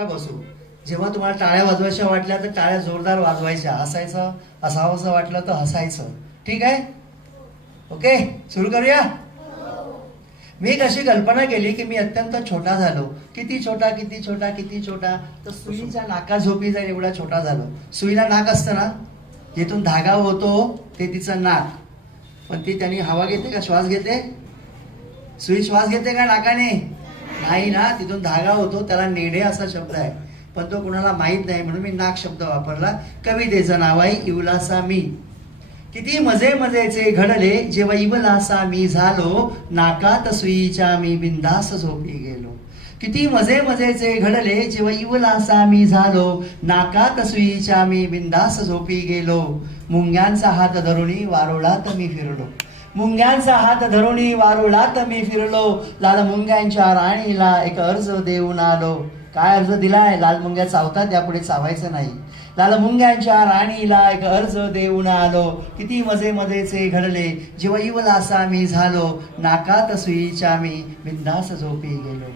नका बसू. जेव्हा तुम्हाला टाळ्या वाजवायच्या वाटल्या तर टाळ्या जोरदार वाजवायच्या, हसायचं हसावंसं वाटलं तर हसायचं. ठीक आहे? ओके, सुरू करूया. मी एक अशी कल्पना केली की मी अत्यंत छोटा झालो. किती छोटा, किती छोटा, किती छोटा, तर सुईच्या नाका झोपी जाईल एवढा छोटा झालो. सुईला नाक असतं ना, जिथून धागा होतो ते तिचं नाक. पण ती त्यांनी हवा घेते का श्वास घेते? सुई श्वास घेते का नाकाने? नाही ना, तिथून धागा होतो, त्याला नेडे असा शब्द आहे, पण तो कुणाला माहित नाही म्हणून मी नाक शब्द वापरला. कवितेचं नाव आहे इवलासा मी. किती मजे मजेचे घडले जेव्हा इवलासा मी झालो, नाकात सुईच्या मी बिंदास झोपी गेलो. किती मजे मजेचे घडले जेव्हा इवलासा मी झालो, नाकात सुईच्या मी बिंदास झोपी गेलो. मुंग्यांचा हात धरुणी वारुळात मी फिरलो. मुंग्यांचा हात धरुणी वारुळात मी फिरलो. लाल मुंग्यांच्या राणीला एक अर्ज देऊन आलो. काय अर्ज दिलाय? लाल मुंग्या चावतात, यापुढे चावायचं नाही. लाल मुंग्यांच्या राणीला एक अर्ज देऊन आलो. किती मजे मजेचे घडले जेव्हा इवलासा मी झालो, नाकात सुईच्या मी बिंदास झोपी गेलो.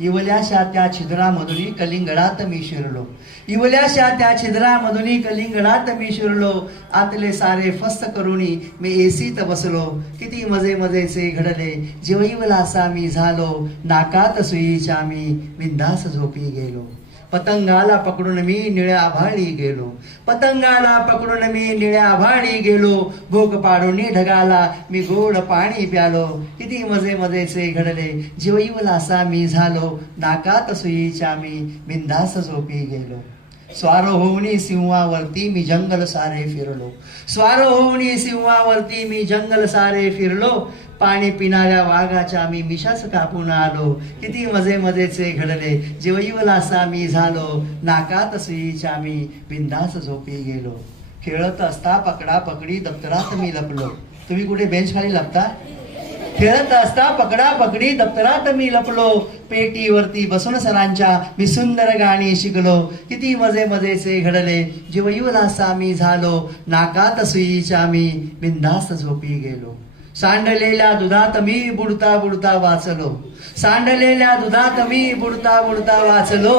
इवल्याशा त्या छिद्रामधुनी कलिंगडात मी शिरलो. इवल्याशा त्या छिद्रामधुनी कलिंगडात मी शिरलो. आतले सारे फस्त करुणी मी एसीत बसलो. किती मजे मजेचे घडले जेव्हा इवलासा मी झालो, नाकात सुईच्या मी बिंदास झोपी गेलो. पतंगाला पकडून मी निळ्या आभाळी गेलो. पतंगाला पकडून मी निळ्या आभाळी गेलो. भोक पाडून ढगाला मी गोड पाणी प्यालो. किती मजे मजेचे घडले जेव्हा इवलासा मी झालो, नाकात सुईच्या मी बिंदास झोपी गेलो. स्वार होऊनी सिंहावरती मी जंगल सारे फिरलो. स्वार होऊनी सिंहावरती मी जंगल सारे फिरलो. पाणी पिणाऱ्या वाघाच्या मी मिशाच कापून आलो. किती मजे मजेचे घडले जेव्हा इवलासा मी झालो, नाकात सुईच्या मी बिंदास झोपी गेलो. खेळत असता पकडा पकडी दप्तरात मी लपलो. तुम्ही कुठे बेंच खाली लपता? खेळत असता पकडा पकडी दप्तरात मी लपलो. पेटीवरती बसून सरांच्या मी सुंदर गाणी शिकलो. किती मजे मजेचे घडले जेव्हा इवलासा मी झालो, नाकात सुईच्या मी बिंदास झोपी गेलो. सांडलेल्या दुधात मी बुडता बुडता वाचलो. सांडलेल्या दुधात मी बुडता बुडता वाचलो.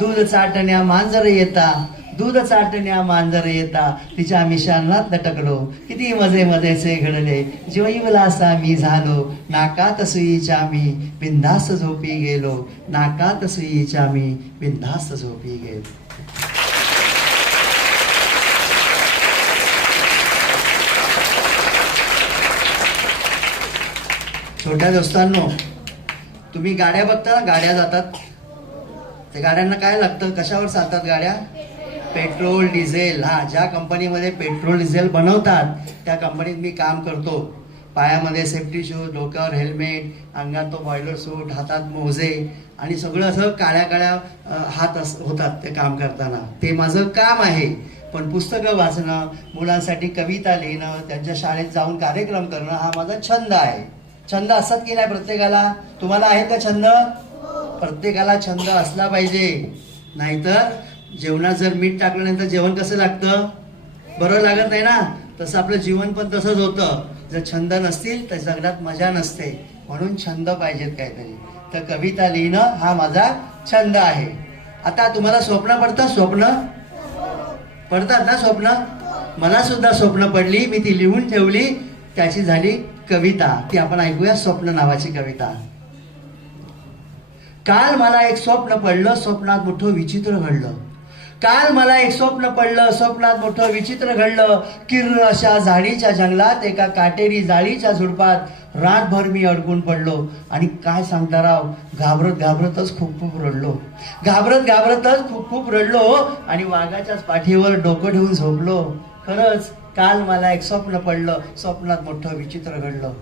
दूध चाटण्या मांजर येता, दूध चाटण्या मांजर येता, तिच्या मिशानात लटकलो. किती मजे मजेचे घडले जेव्हा इवलासा मी झालो, नाकात सुईच्या मी बिंदास झोपी गेलो. नाकात सुईच्या मी बिंदास झोपी गेलो. छोट्या दोस्तांनो, तुम्ही गाड्या बघता ना, गाड्या जातात, ते गाड्यांना काय लागतं? कशावर चालतात गाड्या? Petrol diesel. हा, ज्या कंपनीमध्ये पेट्रोल डिझेल बनवतात त्या कंपनीत मी काम करतो. पायामध्ये सेफ्टी शूज, डोक्यावर हेल्मेट, अंगात तो बॉयलर सूट, हातात मोजे आणि सगळं असं काळ्या काळ्या हात होतात ते काम करताना. ते माझं काम आहे. पण पुस्तकं वाचणं, मुलांसाठी कविता लिहिणं, त्यांच्या शाळेत जाऊन कार्यक्रम करणं हा माझा छंद आहे. छंद असतात की नाही प्रत्येकाला? तुम्हाला आहेत का छंद? प्रत्येकाला छंद असला पाहिजे, नाहीतर जेवणात जर मीठ टाकलं नाही तर जेवण कसं लागतं? बरं लागत नाही ना. तसं आपलं जीवन पण तसंच होतं. जर छंद नसतील तर जगण्यात मजा नसते. म्हणून छंद पाहिजेत काहीतरी. तर कविता लिहिणं हा माझा छंद आहे. आता तुम्हाला स्वप्न पडतात? स्वप्न पडतात ना? स्वप्न मला सुद्धा स्वप्न पडली, मी ती लिहून ठेवली, त्याची झाली कविता. ती आपण ऐकूया. स्वप्न नावाची कविता. काल मला एक स्वप्न पडलं, स्वप्नात मोठं विचित्र घडलं. काल मला एक स्वप्न पडलं, स्वप्नात मोठं विचित्र घडलं. किर्र अशा झाडीच्या जंगलात एका काटेरी जाळीच्या झुडपात रातभर मी अडकून पडलो. आणि काय सांगता राव, घाबरत घाबरतच खूप खूप रडलो. घाबरत घाबरतच खूप खूप रडलो आणि वाघाच्याच पाठीवर डोकं ठेवून झोपलो. खरंच काल मला एक स्वप्न पडलं, स्वप्नात मोठं विचित्र घडलं.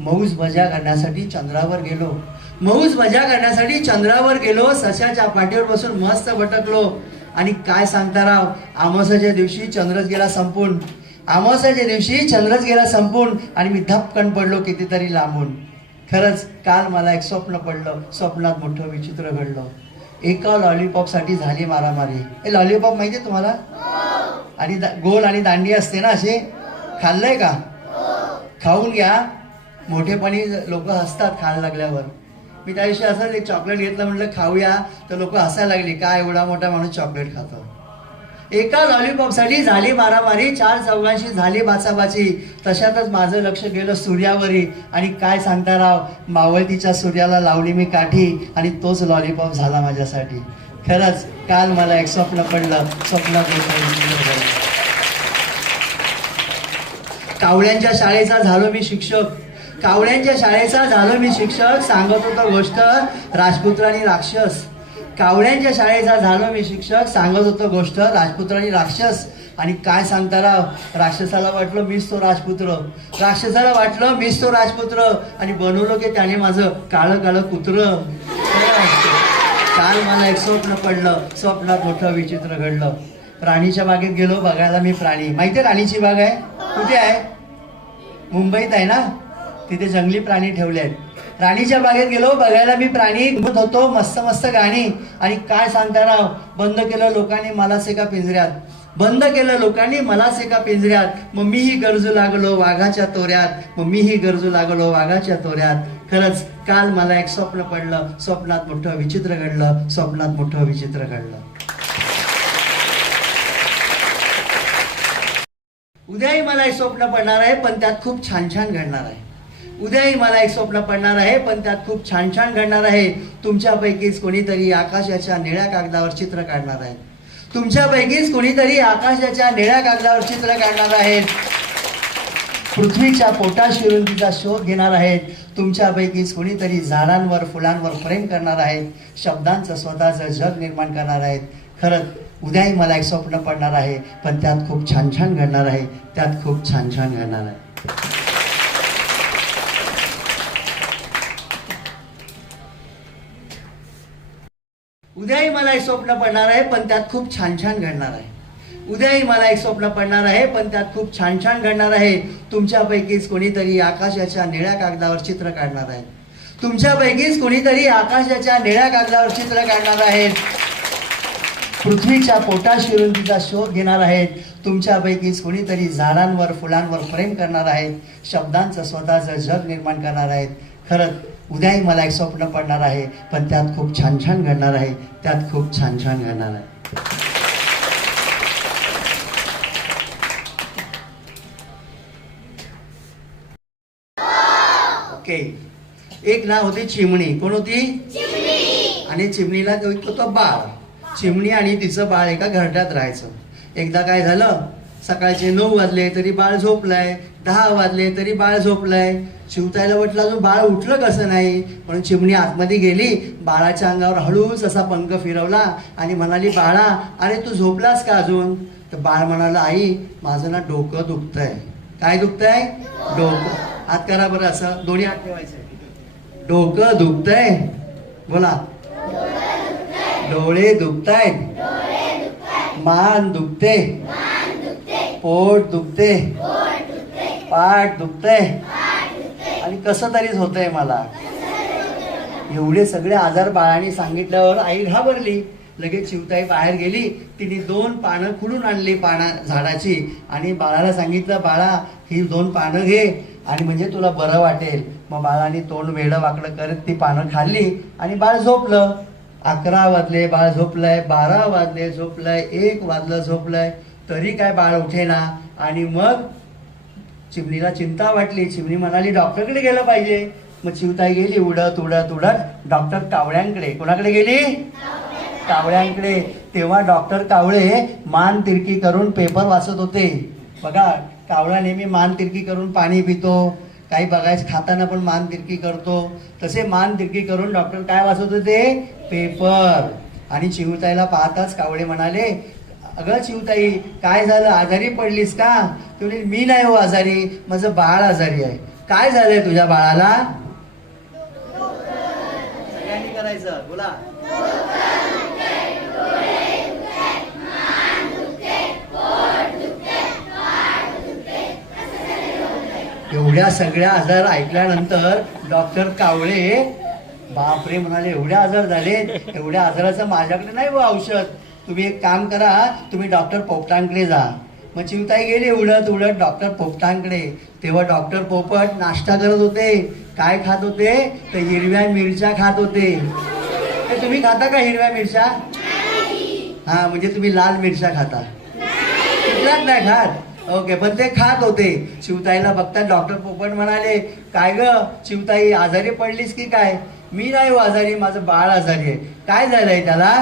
मौज मजा करण्यासाठी चंद्रावर गेलो. मौज मजा करण्यासाठी चंद्रावर गेलो. सशाच्या पाठीवर बसून मस्त भटकलो. आणि काय सांगता राव, अमावास्येच्या दिवशी चंद्रच गेला संपून. अमावास्येच्या दिवशी चंद्रच गेला संपून आणि मी धपकन पडलो कितीतरी लांबून. खरंच काल मला एक स्वप्न पडलं, स्वप्नात मोठं विचित्र घडलं. एका लॉलीपॉपसाठी झाली मारामारी. हे लॉलीपॉप माहिती आहे तुम्हाला? आणि गोल आणि दांडी असते ना असे. खाल्लंय का? खाऊन घ्या. मोठेपणी लोक हसतात खायला लागल्यावर. मी त्या दिवशी असंच एक चॉकलेट घेतलं, म्हटलं खाऊया, तर लोक हसायला लागली, काय एवढा मोठा माणूस चॉकलेट खातो. एका लॉलीपॉपसाठी झाली मारामारी, 4 चौघांशी झाली बाचाबाची. तशातच माझं लक्ष गेलं सूर्यावरी, आणि काय सांगता राव, मावळतीच्या सूर्याला लावली मी काठी, आणि तोच लॉलीपॉप झाला माझ्यासाठी. खरंच काल मला एक स्वप्न पडलं, स्वप्नात कावळ्यांच्या शाळेचा झालो मी शिक्षक, कावळ्यांच्या शाळेचा झालो मी शिक्षक, सांगत होतो गोष्ट राजपुत्र आणि राक्षस. कावळ्यांच्या शाळेचा झालो मी शिक्षक, सांगत होतो गोष्ट राजपुत्र आणि राक्षस. आणि काय सांगता राव, राक्षसाला वाटलं मीच तो राजपुत्र, राक्षसाला वाटलं मीच तो राजपुत्र, आणि बनवलं की त्याने माझं काळं काळं कुत्र. काल मला एक स्वप्न पडलं, स्वप्नात मोठं विचित्र घडलं. राणीच्या बागेत गेलो बघायला मी प्राणी. माहितीये राणीची बाग आहे कुठे आहे? मुंबईत आहे ना, तिथे जंगली प्राणी ठेवले आहेत. राणीच्या बागेत गेलो बघायला मी प्राणी, घुमत होतो मस्त मस्त गाणी. आणि काय सांगता राव, बंद केलं लोकांनी मलाच एका पिंजऱ्यात, बंद केलं लोकांनी मलाच एका पिंजऱ्यात. मग मीही गरजू लागलो वाघाच्या तोऱ्यात, मग मीही गरजू लागलो वाघाच्या तोऱ्यात. खरंच काल मला एक स्वप्न पडलं, स्वप्नात मोठं विचित्र घडलं, स्वप्नात मोठं विचित्र घडलं. उद्याही मला एक स्वप्न पडणार आहे, पण त्यात खूप छान छान घडणार आहे. उद्याही मला एक स्वप्न पडणार आहे, पण त्यात खूप छान छान घडणार आहे. तुमच्यापैकीच कोणीतरी आकाशाच्या निळ्या कागदावर चित्र काढणार आहे, तुमच्यापैकीच कोणीतरी आकाशाच्या निळ्या कागदावर चित्र काढणार आहेत. पृथ्वीच्या पोटात शिरून तिचा शोध घेणार आहेत. तुमच्यापैकीच कोणीतरी झाडांवर फुलांवर प्रेम करणार आहेत, शब्दांचं स्वतःचं जग निर्माण करणार आहेत. खरंच उद्याही मला एक स्वप्न पडणार आहे, पण त्यात खूप छान छान घडणार आहे, त्यात खूप छान छान घडणार आहे. उद्याही मला एक स्वप्न पडणार आहे, पण त्यात खूप छान छान घडणार आहे. उद्याही मला एक स्वप्न पडणार आहे, पण त्यात खूप छान छान घडणार आहे. तुमच्यापैकीच कोणीतरी आकाशाच्या निळ्या कागदावर चित्र काढणार आहे, तुमच्यापैकीच कोणीतरी आकाशाच्या निळ्या कागदावर चित्र काढणार आहेत. पृथ्वीच्या पोटात शिरून तिचा शोध घेणार आहेत. तुमच्यापैकीच कोणीतरी झाडांवर फुलांवर प्रेम करणार आहेत, शब्दांचं स्वतःचं जग निर्माण करणार आहेत. खरंच उद्याही मला एक स्वप्न पडणार आहे, पण त्यात खूप छान छान घडणार आहे, त्यात खूप छान छान घडणार आहे. ओके, एक नाव होती चिमणी. कोण होती? आणि चिमणीला तो बाळ. चिमणी आणि तिचं बाळ एका घरट्यात राहायचं. एकदा काय झालं, सकाळचे 9 वाजले तरी बाळ झोपलाय, 10 वाजले तरी बाळ झोपलाय. शिवताईला वाटलं अजून बाळ उठलं कसं नाही, म्हणून चिमणी आतमध्ये गेली, बाळाच्या अंगावर हळूच असा पंख फिरवला आणि म्हणाली, बाळा अरे तू झोपलास का अजून? तर बाळ म्हणाला, आई माझं ना डोकं दुखतंय. काय दुखतंय? डोकं. हात करा बरं, असं दोन्ही हात ठेवायचे. डोकं दुखतंय, बोला. डोळे दुखतायत, मान दुखते, पोट दुखते, पाठ दुखते, आणि कसं तरीच होतंय मला. एवढे सगळे आजार बाळाने सांगितल्यावर आई घाबरली. लगेच शिवताई बाहेर गेली, तिने 2 पानं खुडून आणली झाडाची, आणि बाळाला सांगितलं, बाळा ही 2 पानं घे आणि म्हणजे तुला बरं वाटेल. मग बाळाने तोंड वेडं वाकडं करत ती पानं खाल्ली आणि बाळ झोपलं. 11 वाजले बाळ झोपलंय, 12 वाजले झोपलंय, 1 वाजलं झोपलंय, तरी काय बाळ उठेना. आणि मग चिमणीला चिंता वाटली. चिमणी म्हणाली, डॉक्टरकडे गेलं पाहिजे. मग चिवताई गेली उडत उडत उडत डॉक्टर कावळ्यांकडे. कोणाकडे गेली? कावळ्यांकडे. तेव्हा डॉक्टर कावळे मान तिरकी करून पेपर वाचत होते. बघा, कावळा नेहमी मान तिरकी करून पाणी पितो, काही बघायचं खाताना पण मान तिरकी करतो, तसे मान तिरकी करून डॉक्टर काय वाचत होते? पेपर. आणि चिवताईला पाहताच कावळे म्हणाले, अगं चिवताई काय झालं, आजारी पडलीस का? ती म्हणाली, मी नाही हो आजारी, माझं बाळ आजारी आहे. काय झालंय तुझ्या बाळाला? सगळ्यांनी करायचं, बोला. एवढ्या सगळ्या आजार ऐकल्यानंतर डॉक्टर कावळे बापरे म्हणाले, एवढे आजार झाले, एवढ्या आजाराचं माझ्याकडे नाही हो औषध. तुम्ही एक काम करा, तुम्ही डॉक्टर पोपटांकडे जा. मग चिवताई गेली उडत उडत डॉक्टर पोपटांकडे. तेव्हा डॉक्टर पोपट नाश्ता करत होते. काय खात होते तर हिरव्या मिरच्या खात होते. तर तुम्ही खाता का हिरव्या मिरच्या? हा, म्हणजे तुम्ही लाल मिरच्या खाता. कुठल्याच नाही खात. ओके, पण ते खात होते. शिवताईला बघतात डॉक्टर पोपट म्हणाले, काय ग शिवताई, आजारी पडलीस की काय? मी नाही हो आजारी, माझं बाळ आजारी आहे. काय झालंय त्याला?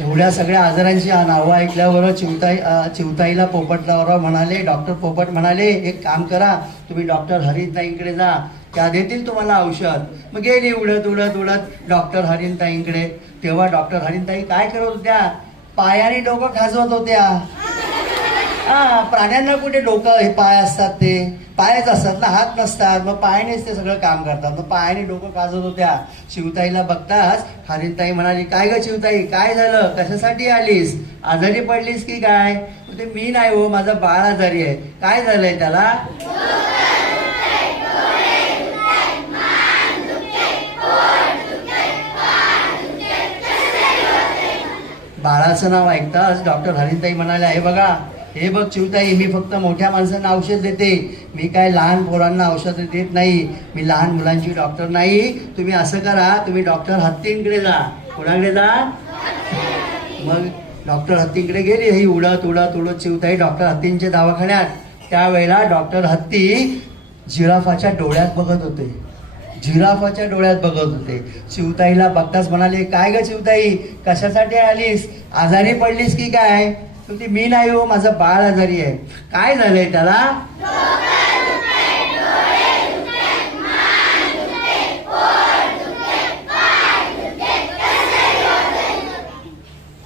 एवढ्या सगळ्या आजारांची नावं ऐकल्यावर चिवताईला पोपटराव म्हणाले, डॉक्टर पोपट म्हणाले, एक काम करा, तुम्ही डॉक्टर हरिताईंकडे जा, त्या देतील तुम्हाला औषध. मग गेली उडत उडत उडत डॉक्टर हरिताईंकडे. तेव्हा डॉक्टर हरिताई काय करत होत्या? पायाने डोकं खाजवत होत्या. हा, प्राण्यांना कुठे डोकं हे पाय असतात, ते पायच असतात ना, हात नसतात. मग पायानेच ते सगळं काम करतात. मग पायाने डोकं खाजवत होत्या. शिवताईला बघताच हरिताई म्हणाली, काय ग शिवताई, काय झालं, कशासाठी आलीस? आजारी पडलीस की काय? ते मी नाही हो, माझं बाळ आजारी आहे. काय झालंय त्याला? बाळाचं नाव ऐकताच डॉक्टर हरिताई म्हणाल्या, हे बघ चिवताई, मी फक्त मोठ्या माणसांना औषध देते, मी काय लहान पोरांना औषध देत नाही, मी लहान मुलांची डॉक्टर नाही. तुम्ही असं करा, तुम्ही डॉक्टर हत्तींकडे जा. कोणाकडे जा? मग डॉक्टर हत्तींकडे गेली. ही उडत उडत उडत चिवताई डॉक्टर हत्तींच्या दवाखान्यात. त्यावेळेला डॉक्टर हत्ती जिराफाच्या डोळ्यात बघत होते. जिराफाच्या डोळ्यात बघत होते. शिवताईला बघताच म्हणाले, काय ग शिवताई, कशासाठी आलीस? आजारी पडलीस की काय? तुमची मी नाही हो, माझं बाळ आजारी आहे. काय झालंय त्याला?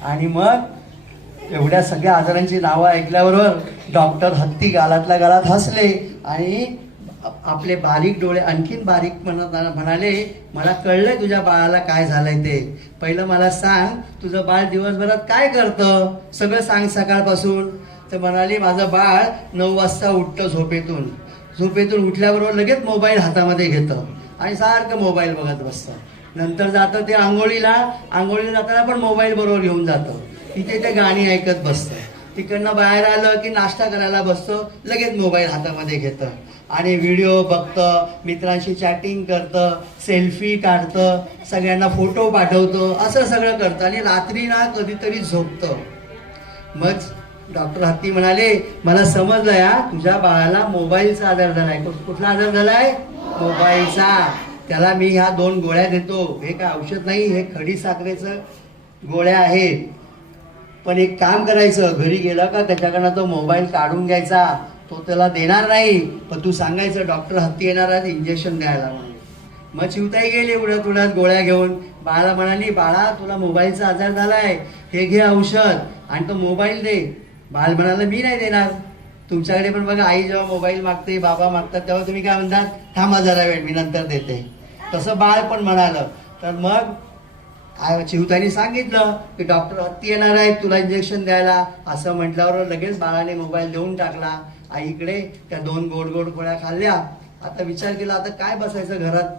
आणि मग एवढ्या सगळ्या आजारांची नावं ऐकल्याबरोबर डॉक्टर हत्ती गालातल्या गालात हसले आणि आपले बारीक डोळे आणखीन बारीक म्हणाले, मला कळलंय तुझ्या बाळाला काय झालंय ते. पहिलं मला सांग, तुझं बाळ दिवसभरात काय करतं, सगळं सांग सकाळपासून. तर म्हणाली, माझं बाळ 9 वाजता उठतं झोपेतून उठल्याबरोबर लगेच मोबाईल हातामध्ये घेतं आणि सारखं मोबाईल बघत बसतं. नंतर जातं ते आंघोळीला जाताना पण मोबाईल बरोबर घेऊन जातं. तिथे ते गाणी ऐकत बसतं. तिकडनं बाहेर आलं की नाश्ता करायला बसतं, लगेच मोबाईल हातामध्ये घेतं आणि व्हिडिओ बघतं, मित्रांशी चॅटिंग करतं, सेल्फी काढतं, सगळ्यांना फोटो पाठवतं, असं सगळं करतं आणि रात्री ना कधीतरी झोपतं. मग डॉक्टर हत्ती म्हणाले, मला समजलं या, तुझ्या बाळाला मोबाईलचा आजार झालाय. कुठला आजार झालाय? मोबाईलचा. त्याला मी ह्या 2 गोळ्या देतो. हे काय औषध नाही, हे खडी साखरेचं गोळ्या आहेत. पण एक काम करायचं, घरी गेलं का त्याच्याकडनं तो मोबाईल काढून घ्यायचा. तो त्याला देणार नाही, पण तू सांगायचं डॉक्टर हत्ती येणार आहे इंजेक्शन द्यायला म्हणून. मग चिवताई गेली उडत उडत गोळ्या घेऊन. बाळाला म्हणाली, बाळा तुला मोबाईलचा आजार झालाय, हे घे औषध आणि तो मोबाईल दे. बाळ म्हणाला, मी नाही देणार. तुमच्याकडे पण बघा, आई जेव्हा मोबाईल मागते, बाबा मागतात, तेव्हा तुम्ही काय म्हणतात, थांबा जरा वेळ, मी नंतर देते. तसं बाळ पण म्हणालं. तर मग चिवताईने सांगितलं की डॉक्टर हत्ती येणार आहे तुला इंजेक्शन द्यायला. असं म्हटल्यावर लगेच बाळाने मोबाईल देऊन टाकला. आईकडे त्या 2 गोड गोड गोळ्या खाल्ल्या. आता विचार केला, आता काय बसायचं घरात,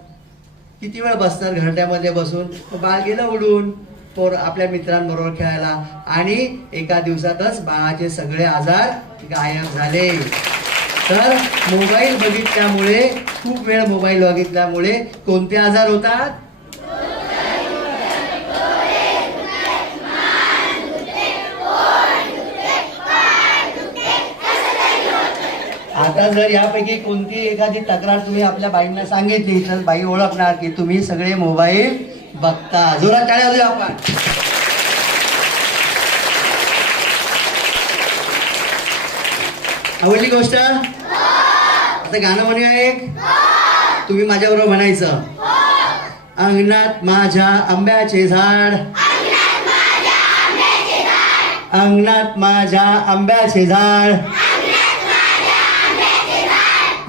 किती वेळ बसणार घरट्यामध्ये बसून. बाळ गेलं उडून आपल्या मित्रांबरोबर खेळायला आणि एका दिवसातच बाळाचे सगळे आजार गायब झाले. तर मोबाईल बघितल्यामुळे, खूप वेळ मोबाईल बघितल्यामुळे कोणते आजार होतात? आता जर यापैकी कोणती एखादी तक्रार तुम्ही आपल्या बाईंना सांगितली तर बाई ओळखणार की तुम्ही सगळे मोबाईल बघता. जोरात टाळ्या वाजवूया आपण. आवडली गोष्ट? आता गाणं म्हणूया एक. तुम्ही माझ्याबरोबर म्हणायचं, अंगणात माझ्या आंब्याचे झाड, अंगणात माझ्या आंब्याचे झाड,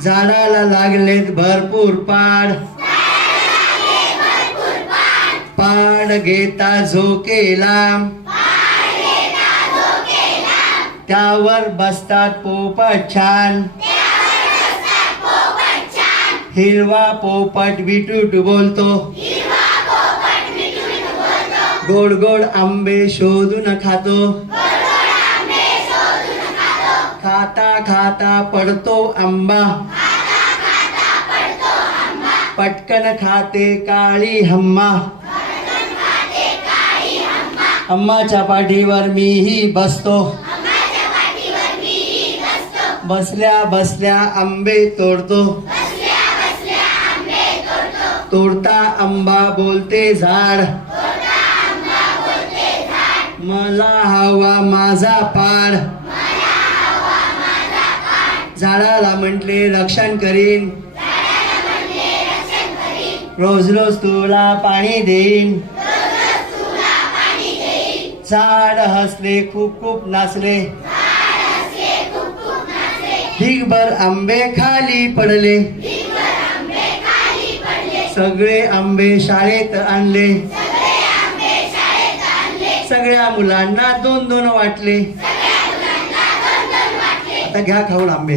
झाडाला लागलेत भरपूर पाड, पाड घेता झोकेला, त्यावर बसतात पोपट छान, हिरवा पोपट विटूट बोलतो, गोड गोड आंबे शोधून खातो, खाता खाता पडतो आंबा, पटकन खाते काळी हम्मा, अम्माच्या पाठीवर मीही बसतो, बसल्या बसल्या आंबे तोडतो, तोडता आंबा बोलते झाड, मला हवा माझा पाड, झाडाला म्हटले रक्षण करीन, रोज रोज तुला पाणी देईन, झाड हसले खूप खूप नाचले, ढीगभर आंबे खाली पडले, सगळे आंबे शाळेत आणले, सगळ्या मुलांना दोन दोन वाटले. आता घ्या खाऊन आंबे.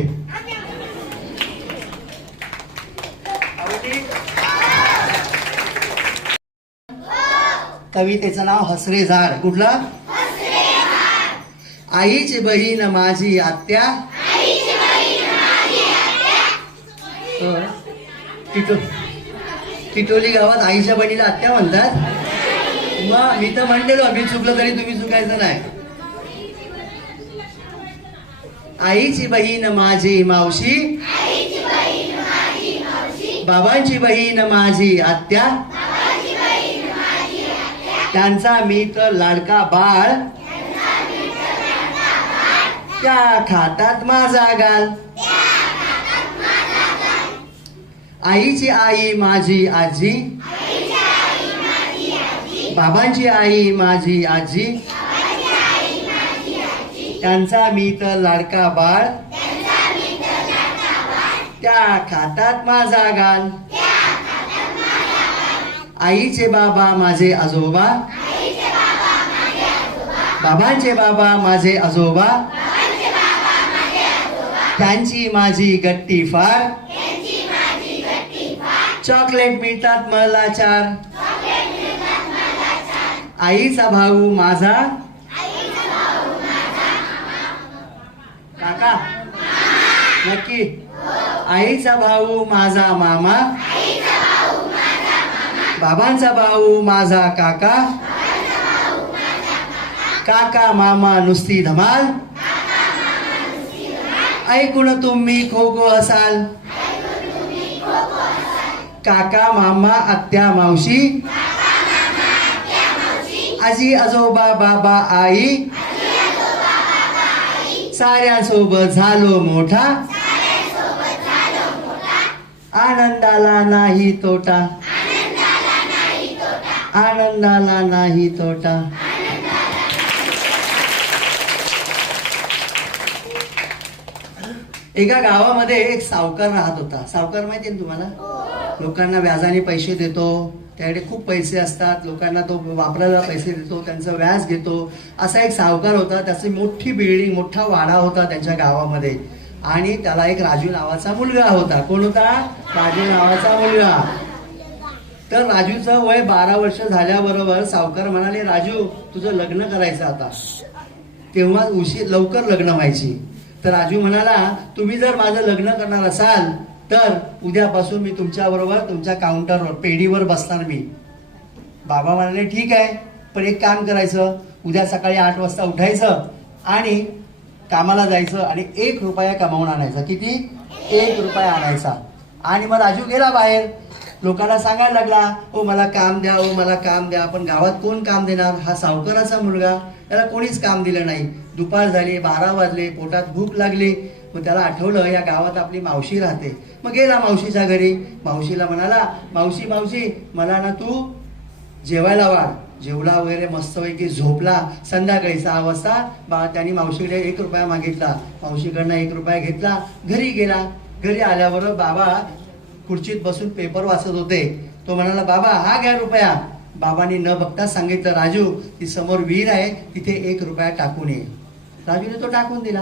कवितेचं नाव हसरे झाड. कुठला? आईची बहीण माझी आत्या, टिटोली गावात आईच्या बहिणीला आत्या म्हणतात. मग मी तर म्हणलेलो मी चुकलो तरी तुम्ही चुकायचं नाही. आईची बहीण माझी मावशी, बाबांची बहीण माझी आत्या, त्यांचा मी तर लाडका बाळ, त्या खातात माझा गाल. आईची आई माझी आजी, बाबांची आई माझी आजी, त्यांचा मी तर लाडका बाळ, त्या खातात माझा गाल. आईचे बाबा माझे आजोबा, बाबांचे बाबा माझे आजोबा, त्यांची माझी गट्टी फार, चॉकलेट मिळतात मला चार. आईचा भाऊ माझा काका, नक्की. आईचा भाऊ माझा मामा, बाबांचा भाऊ माझा काका, काका मामा नुसती धमाल, ऐकून तुम्ही खो खो हसाल. काका मामा आत्या मावशी, आजी आजोबा बाबा आई, साऱ्यांसोबत झालो मोठा, आनंदाला नाही तोटा, आनंदाला नाही तोटा. एका गावामध्ये एक सावकार राहत होता. सावकार माहिती ना तुम्हाला? लोकांना व्याजाने पैसे देतो, त्याकडे खूप पैसे असतात, लोकांना तो वापरायला पैसे देतो, त्यांचं व्याज घेतो. असा एक सावकार होता. त्याची मोठी बिल्डिंग, मोठा वाडा होता त्यांच्या गावामध्ये. आणि त्याला एक राजू नावाचा मुलगा होता. कोण होता? राजू नावाचा मुलगा. तर राजूचं वय 12 वर्ष झाल्याबरोबर सावकार म्हणाले, राजू तुझं लग्न करायचं आता. तेव्हा लवकर लग्न व्हायची. तर राजू म्हणाला, तुम्ही जर माझं लग्न करणार असाल तर उद्यापासून मी तुमच्या बरोबर तुमच्या काउंटरवर पेढीवर बसणार मी. बाबा म्हणाले, ठीक आहे, पण एक काम करायचं, उद्या सकाळी 8 वाजता उठायचं आणि कामाला जायचं आणि 1 रुपया कमावून आणायचा. किती? 1 रुपया आणायचा. आणि मग राजू गेला बाहेर, लोकांना सांगायला लागला, ओ मला काम द्या, ओ मला काम द्या. पण गावात कोण काम देणार? हा सावकाराचा मुलगा, त्याला कोणीच काम दिलं नाही. दुपार झाली, 12 वाजले, पोटात भूक लागली. मग त्याला आठवलं, या गावात आपली मावशी राहते. मग गेला मावशीच्या घरी. मावशीला म्हणाला, मावशी मावशी मला ना तू जेवायला वाढ. जेवला वगैरे मस्तपैकी झोपला. संध्याकाळी 6 वाजता त्यांनी मावशीकडे 1 रुपया मागितला. मावशीकडनं 1 रुपया घेतला, घरी गेला. घरी आल्याबरोबर बाबा खुर्चीत बसून पेपर वाचत होते. तो म्हणाला, बाबा हा घ्या रुपया. बाबांनी न बघता सांगितलं, राजू ती समोर विहीर आहे, तिथे 1 रुपया टाकून ये. राजूने तो टाकून दिला.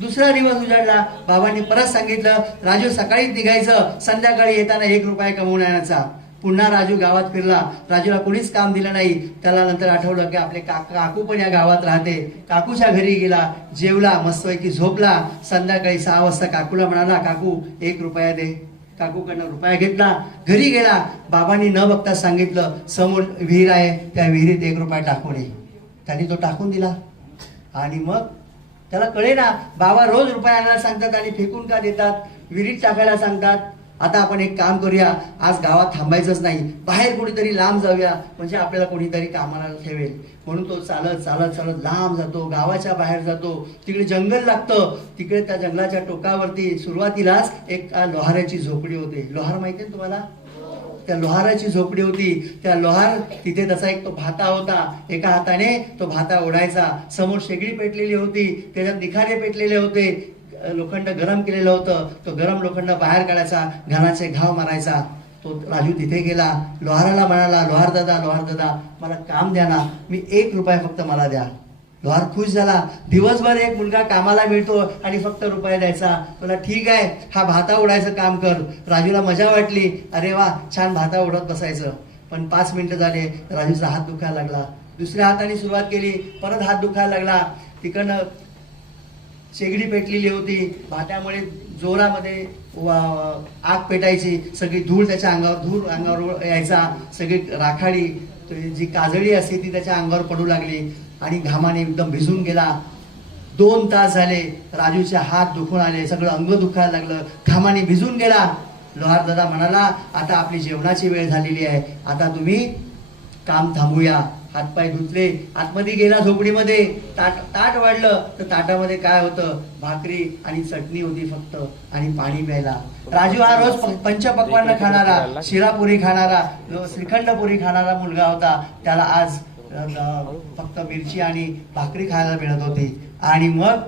दुसरा दिवस उजाडला. बाबांनी परत सांगितलं, राजू सकाळीच निघायचं, संध्याकाळी येताना 1 रुपया कमवून आणायचा. पुन्हा राजू गावात फिरला. राजूला कोणीच काम दिलं नाही. त्याला नंतर आठवलं की आपले काकू पण या गावात राहते. काकूच्या घरी गेला, जेवला, मस्तपैकी झोपला. संध्याकाळी 6 वाजता काकूला म्हणाला, काकू 1 रुपया दे. काकूकडनं रुपया घेतला, घरी गेला. बाबांनी न बघता सांगितलं, समोर विहीर आहे, त्या विहिरीत 1 रुपया टाकून ये. त्यांनी तो टाकून दिला. आणि मग त्याला कळे ना, बाबा रोज रुपये आणायला सांगतात आणि फेकून का देतात, विहिरीत टाकायला सांगतात. आता आपण एक काम करूया, आज गावात थांबायचंच नाही, बाहेर कुठेतरी लांब जाऊया, म्हणजे आपल्याला कोणीतरी कामाला ठेवेल. म्हणून तो चालत चालत चालत लांब जातो, गावाच्या बाहेर जातो. तिकडे जंगल लागतं. तिकडे त्या जंगलाच्या टोकावरती सुरुवातीलाच एक लोहाराची झोपडी होती. लोहार माहिती आहे तुम्हाला? त्या लोहाराची झोपडी होती. त्या लोहार तिथे तसा एक तो भाता होता. एका हाताने तो भाता ओढायचा. समोर शेगडी पेटलेली होती, त्याच्यात निखारे पेटलेले होते. लोखंड गरम केलेलं होतं. तो गरम लोखंड बाहेर काढायचा, घाणाचे घाव मारायचा. तो राजू तिथे गेला, लोहाराला म्हणाला, लोहार दादा मला काम द्या ना, मी 1 रुपया फक्त मला द्या. लोहार खुश झाला. दिवसभर एक मुलगा कामाला मिळतो आणि फक्त रुपया द्यायचा. तुला ठीक आहे, हा भाता ओढायचं काम कर. राजूला मजा वाटली. अरे वा, छान भाता ओढत बसायचं. पण 5 मिनिटं झाले, राजूचा हात दुखायला लागला. दुसऱ्या हाताने सुरुवात केली, परत हात दुखायला लागला. तिकडनं शेगडी पेटलेली होती. भात्यामुळे जोरामध्ये आग पेटायची. सगळी धूळ त्याच्या अंगावर यायचा. सगळी राखाडी जी काजळी असते ती त्याच्या अंगावर पडू लागली आणि घामाने एकदम भिजून गेला. 2 तास झाले, राजूचे हात दुखून आले, सगळं अंग दुखायला लागलं, घामाने भिजून गेला. लोहार दादा म्हणाला, आता आपली जेवणाची वेळ झालेली आहे, आता तुम्ही काम थांबूया. हातपाय धुतले, आतमध्ये गेला झोपडीमध्ये. ताट वाढलं तर ताटामध्ये काय होतं, भाकरी आणि चटणी होती फक्त, आणि पाणी प्यायला. राजू हा रोज पंचपक्वान्न खाणारा, शिरापुरी खाणारा, श्रीखंडपुरी खाणारा मुलगा होता. त्याला आज फक्त मिरची आणि भाकरी खायला मिळत होती. आणि मग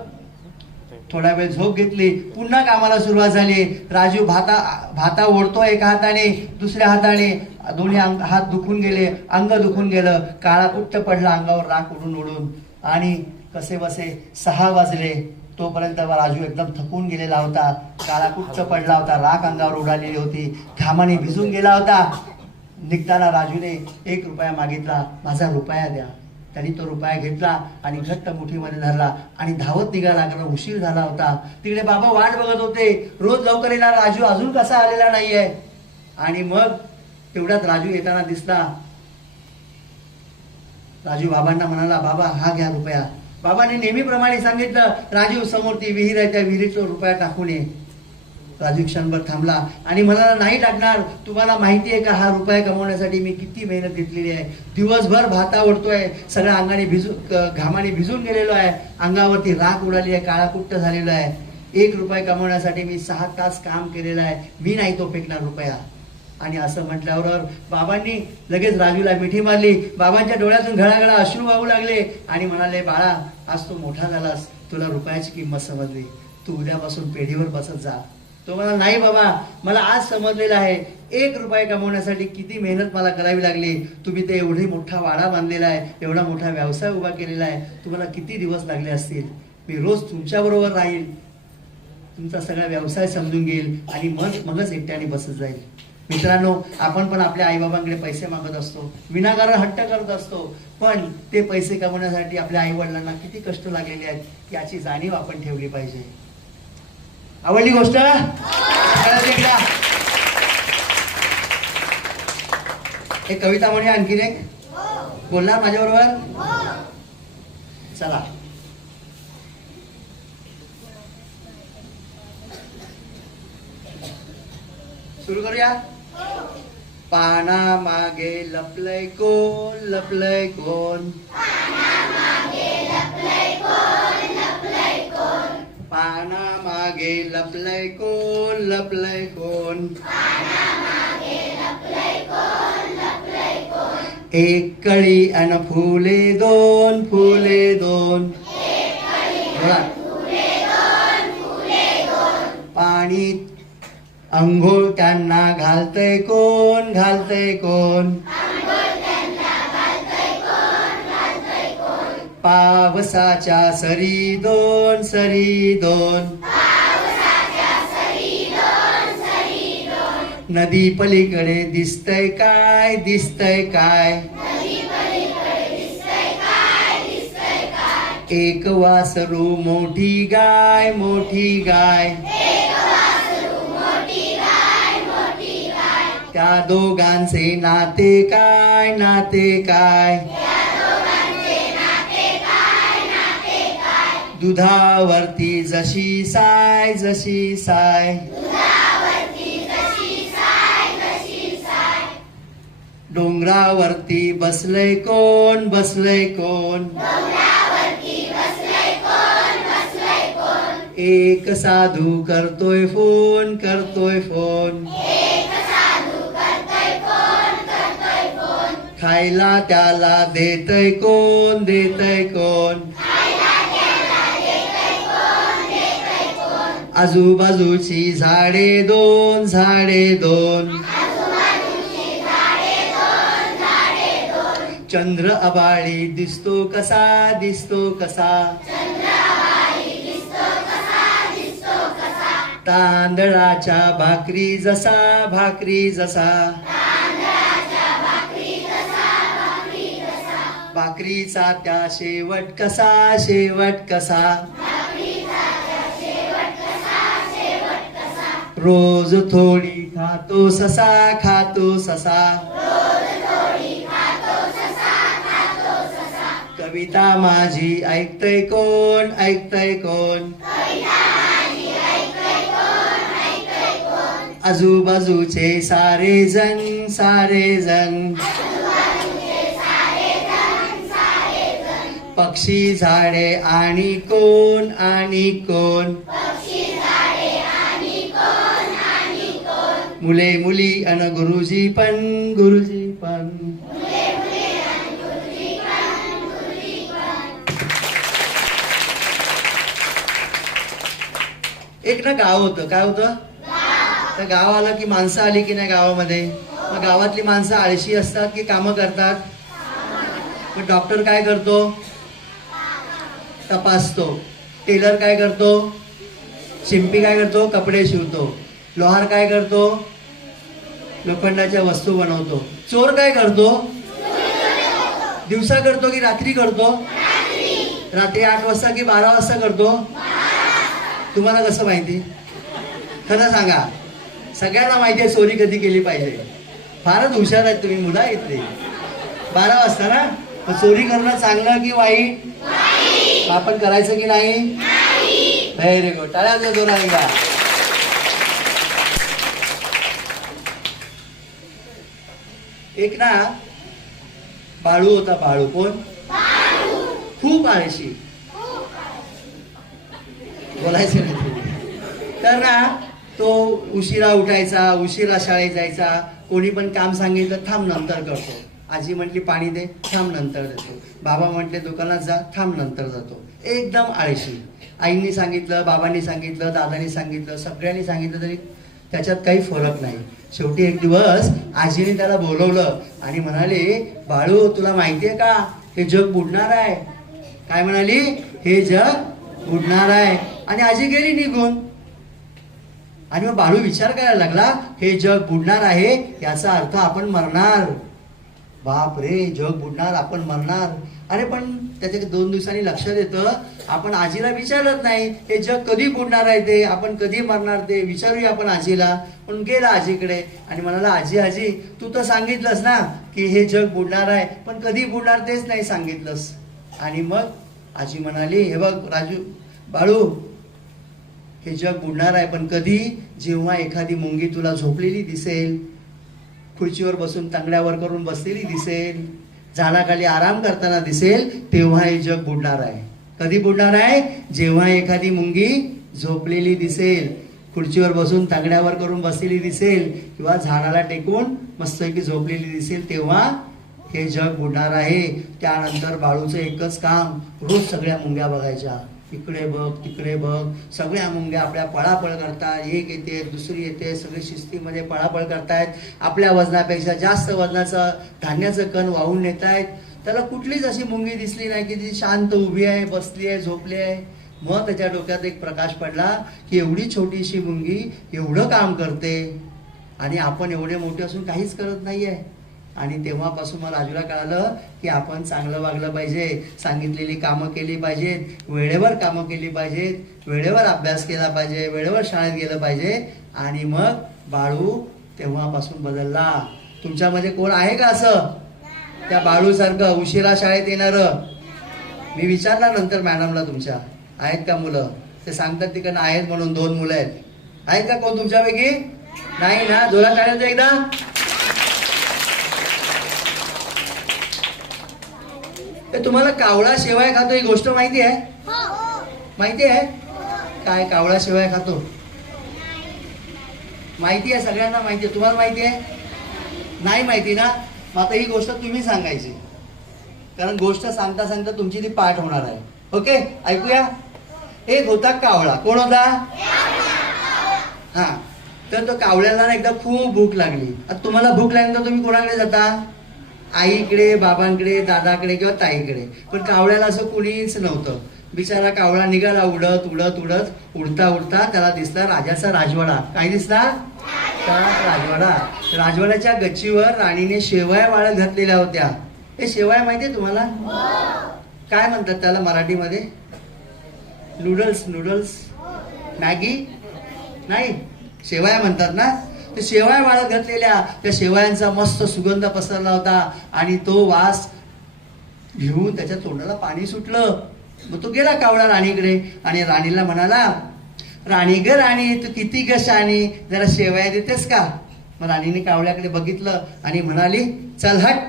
थोडा वेळ झोप घेतली, पुन्हा कामाला सुरुवात झाली. राजू भाता ओढतोय एका हाताने, दुसऱ्या हाताने. दोन्ही हात दुखून गेले, अंग दुखून गेलं, काळा कुट्ट पडला अंगावर राख उडून उडून. आणि कसे बसे 6 वाजले. तोपर्यंत राजू एकदम थकून गेलेला होता, काळा कुट्ट पडला होता, राख अंगावर उडालेली होती, घामाने भिजून गेला होता. निघताना राजूने 1 रुपया मागितला, माझा रुपया द्या. त्यांनी तो रुपया घेतला आणि घट्ट मुठीमध्ये धरला आणि धावत निघाला लागला. उशीर झाला होता. तिकडे बाबा वाट बघत होते, रोज लवकर येणार राजू अजून कसा आलेला नाहीये. आणि मग तेवढ्यात राजू येताना दिसला. राजू बाबांना म्हणाला, बाबा हा घ्या रुपया. बाबांनी नेहमीप्रमाणे सांगितलं, राजू समोर ती विहीर आहे, त्या विहिरीत रुपया टाकून ये. राजू क्षणभर थांबला आणि म्हणाला, नाही टाकणार. तुम्हाला माहिती आहे का, हा रुपया कमवण्यासाठी मी किती मेहनत घेतलेली आहे. दिवसभर भाता ओढतोय, सगळ्या अंगाने घामाने भिजून गेलेलो आहे, अंगावरती राख उडाली आहे, काळा कुट्ट झालेला आहे. 1 रुपया कमवण्यासाठी मी 6 तास काम केलेलं आहे, मी नाही तो फेकणार रुपया. आणि असं म्हटल्यावर बाबांनी लगेच राजूला मिठी मारली. बाबांच्या डोळ्यातून घळाघळा अश्रू वाहू लागले आणि म्हणाले, बाळा आज तू मोठा झालास, तुला रुपयाची किंमत समजली, तू उद्यापासून पेढीवर बसत जा. तो म्हणाला, नाही बाबा, मला आज समजलेलं आहे 1 रुपया कमवण्यासाठी किती मेहनत मला करावी लागली. तुम्ही ते एवढी मोठा वाडा बांधलेला आहे, एवढा मोठा व्यवसाय उभा केलेला आहे, तुम्हाला किती दिवस लागले असतील. मी रोज तुमच्याबरोबर राहील, तुमचा सगळा व्यवसाय समजून घेईल आणि मगच एकट्याने बसत जाईल. मित्रांनो, आपण पण आपल्या आईबाबांकडे पैसे मागत असतो, विनाकारण हट्ट करत असतो, पण ते पैसे कमवण्यासाठी आपल्या आई वडिलांना किती कष्ट लागलेले आहेत याची जाणीव आपण ठेवली पाहिजे. आवडली गोष्ट? एक कविता म्हणूया, आणखीन एक बोलणार माझ्याबरोबर? चला, सुरू करूया. पाना मागे लपलय कोण, लपलय कोण, पाना मागे लपलय कोण, लपलय कोण. एक कळी अन फुले दोन, फुले दोन. पाणी अंघोळ त्यांना घालतय कोण, घालतय कोण. पावसाच्या सरी दोन, सरी दोन. नदी पलीकडे दिसतय काय, दिसतय काय, एक वासरू मोठी गाय, मोठी गाय, त्या दोघांचे नाते काय, नाते काय, दुधावरती जशी साय, जशी साय, डोंगरावरती बसलय कोण, बसलय कोण, एक साधू करतोय फोन, करतोय फोन, खायला त्याला देतय कोण, देतय कोण, आजूबाजूची झाडे दोन, झाडे दोन, चंद्र अबाळी दिसतो कसा, दिसतो कसा, तांदळाच्या भाकरी जसा, भाकरी जसा, भाकरीचा त्या शेवट कसा, शेवट कसा, रोज थोडी खातो ससा, खातो ससा, कविता माझी ऐकतय कोण, ऐकतय कोण, आजूबाजूचे सारे जण, सारे जण, पक्षी झाडे आणि कोण, आणि कोण, मुले मुली अन गुरुजी पण, गुरुजी पण. एक ना गाव होतं, काय होतं, त्या गाव आलं की माणसं आली की नाही गावामध्ये, मग गावातली माणसं आळशी असतात की कामं करतात. पण डॉक्टर काय करतो, तपासतो. टेलर काय करतो, शिंपी काय करतो, कपडे शिवतो. लोहार काय करतो, लोखंडाच्या वस्तू बनवतो. चोर काय करतो, दिवसा करतो की रात्री करतो, रात्री 8 वाजता की 12 वाजता करतो. तुम्हाला कसं माहिती, खरं सांगा. सगळ्यांना माहिती आहे चोरी कधी केली पाहिजे. फारच हुशार आहेत तुम्ही मुलं इथले. 12 वाजता ना. मग चोरी करणं चांगलं की वाईट, आपण करायचं की नाही. व्हेरी गुड, टाळ्या द्या जोराने का. एक ना बाळू होता. बाळू कोण, खूप आळशी, बोलायचं नाही. तर ना तो उशिरा उठायचा, उशिरा शाळेत जायचा. कोणी पण काम सांगितलं, थांब नंतर करतो. आजी म्हटली पाणी दे, थांब नंतर देतो. बाबा म्हटले दुकानात जा, थांब नंतर जातो. एकदम आळशी. आईंनी सांगितलं, बाबांनी सांगितलं, दादांनी सांगितलं, सगळ्यांनी सांगितलं तरी त्याच्यात काही फरक नाही. शेवटी एक दिवस आजीने त्याला बोलवलं आणि म्हणाले, बाळू तुला माहितीये का हे जग बुडणार आहे. काय म्हणाली, हे जग बुडणार आहे. आणि आजी गेली निघून. आणि मग बाळू विचार करायला लागला, हे जग बुडणार आहे याचा अर्थ आपण मरणार. बाप रे, जग बुडणार, आपण मरणार. अरे पण त्याच्या 2 दिवसांनी लक्षात येतं, आपण आजीला विचारत नाही हे जग कधी बुडणार आहे ते, आपण कधी मरणार ते विचारूया आपण आजीला. पण गेला आजीकडे आणि म्हणाला, आजी आजी तू तर सांगितलंस ना की हे जग बुडणार आहे, पण कधी बुडणार तेच नाही सांगितलंस. आणि मग आजी म्हणाली, हे बघ राजू, बाळू, हे जग बुडणार आहे पण कधी, जेव्हा एखादी मुंगी तुला झोपलेली दिसेल, खुर्चीवर बसून तांगड्यावर करून बसलेली दिसेल, झाडाखाली आराम करताना दिसेल, तेव्हा हे जग बुडणार आहे. कधी बुडणार आहे, जेव्हा एखादी मुंगी झोपलेली दिसेल, खुर्चीवर बसून तांगड्यावर करून बसलेली दिसेल, किंवा झाडाला टेकून मस्तपैकी झोपलेली दिसेल, तेव्हा हे जग बुडणार आहे. त्यानंतर बाळूचं एकच काम, रोज सगळ्या मुंग्या बघायच्या. इकडे बघ, तिकडे बघ, सगळ्या मुंग्या आपल्या पळापळ करतात. एक येते, दुसरी येते, सगळे शिस्तीमध्ये पळापळ करतायत. आपल्या वजनापेक्षा जास्त वजनाचं धान्याचं कण वाहून नेत आहेत. त्याला कुठलीच अशी मुंगी दिसली नाही की ती शांत उभी आहे, बसली आहे, झोपली आहे. मग त्याच्या डोक्यात एक प्रकाश पडला की एवढी छोटीशी मुंगी एवढं काम करते. आणि आपण एवढे मोठे असून काहीच करत नाहीये. आणि तेव्हापासून मला राजूला कळालं की आपण चांगलं वागलं पाहिजे, सांगितलेली कामं केली पाहिजेत, वेळेवर कामं केली पाहिजेत, वेळेवर अभ्यास केला पाहिजे, वेळेवर शाळेत गेलं पाहिजे. आणि मग बाळू तेव्हापासून बदलला. तुमच्यामध्ये कोण आहे का असं त्या बाळूसारखं उशिरा शाळेत येणारं? मी विचारणार नंतर मॅडमला तुमच्या आहेत का मुलं, ते सांगतात तिकडनं आहेत म्हणून 2 मुलं आहेत का कोण तुमच्यापैकी? नाही ना? जोरात टाळ्या द्या एकदा. तुम्हाला कावळा शेवाय खातो ही गोष्ट माहिती आहे? माहिती आहे काय कावळा शेवाय खातो? माहिती आहे सगळ्यांना माहिती आहे. तुम्हाला माहिती आहे? नाही माहिती ना? मग आता ही गोष्ट तुम्ही सांगायची, कारण गोष्ट सांगता सांगता तुमची ती पाठ होणार आहे. ओके, ऐकूया. एक होता कावळा. कोण होता? हा. तर तो कावळ्याला ना एकदा खूप भूक लागली. आता तुम्हाला भूक लागल्यानंतर तुम्ही कोणाकडे जाता? आईकडे, बाबांकडे, दादाकडे किंवा ताईकडे. पण कावळ्याला असं कुणीच नव्हतं. बिचारा कावळा निघाला उडत उडत उडत. उडता उडता त्याला दिसला राजाचा राजवाडा. काय दिसला? राजवाडा. राजवाड्याच्या गच्चीवर राणीने शेवया वाळत घातलेल्या होत्या. हे शेवया माहितीये तुम्हाला? काय म्हणतात त्याला मराठीमध्ये? नूडल्स. नूडल्स, मॅगी नाही, शेवया म्हणतात ना. ते शेवया वाळत घातलेल्या, त्या शेवयांचा मस्त सुगंध पसरला होता. आणि तो वास घेऊन त्याच्या तोंडाला पाणी सुटलं. मग तो गेला कावळा राणीकडे आणि राणीला म्हणाला, राणी ग राणी, तू किती ग शाणी, जरा शेवया देतेस का? मग राणीने कावळ्याकडे बघितलं आणि म्हणाली, चल हट,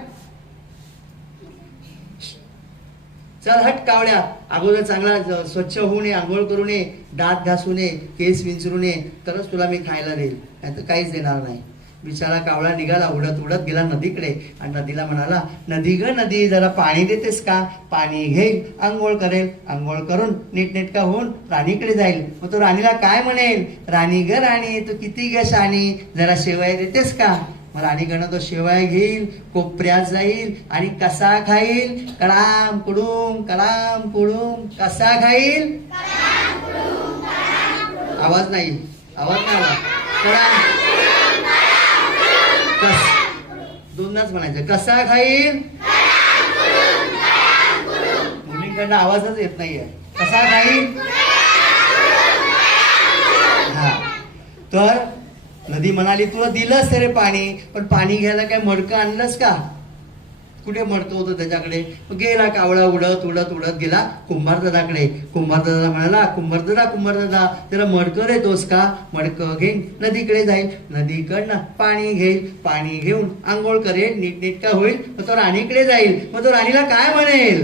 चल हट कावळ्या, अगोदर चांगला स्वच्छ होऊ नये, आंघोळ करू नये, दात घासू नये, केस विंचरू नये, तरच तुला मी खायला देईल, नाही तर काहीच देणार नाही. बिचारा कावळा निघाला उडत उडत गेला नदीकडे आणि नदीला म्हणाला, नदी ग नदी, जरा पाणी देतेस का? पाणी घेईल, आंघोळ करेल, आंघोळ करून नीटनेटका होऊन राणीकडे जाईल. मग तो राणीला काय म्हणेल, राणी ग राणी, तू किती ग शाणी, जरा शेवया देतेस का? मग राणीकडनं तो शेवया घेईल, कोपऱ्यात जाईल आणि कसा खाईल, कडाम कुडूम कडाम कुडूम. कसा खाईल? आवाज नाही, आवाज नाही आला. कडाम, दोनदाच म्हणायचं. कसा खाईल? मुलींकडनं आवाजच येत नाहीये. कसा खाईल? हा. तर नदी म्हणाली, तुला दिलंच रे पाणी, पण पाणी घ्यायला काय मडकं आणलंस का? कुठे मडकं होतं त्याच्याकडे? गेला कावळा उडत उडत उडत गेला कुंभारदादाकडे. कुंभारदादा म्हणाला, कुंभारदादा कुंभारदादा, त्याला मडकं देतोस का? मडकं घेईन, नदीकडे जाईल, नदीकडनं पाणी घेईल, पाणी घेऊन आंघोळ करेल, नीटनेटका होईल, मग तो राणीकडे जाईल. मग तो राणीला काय म्हणेल,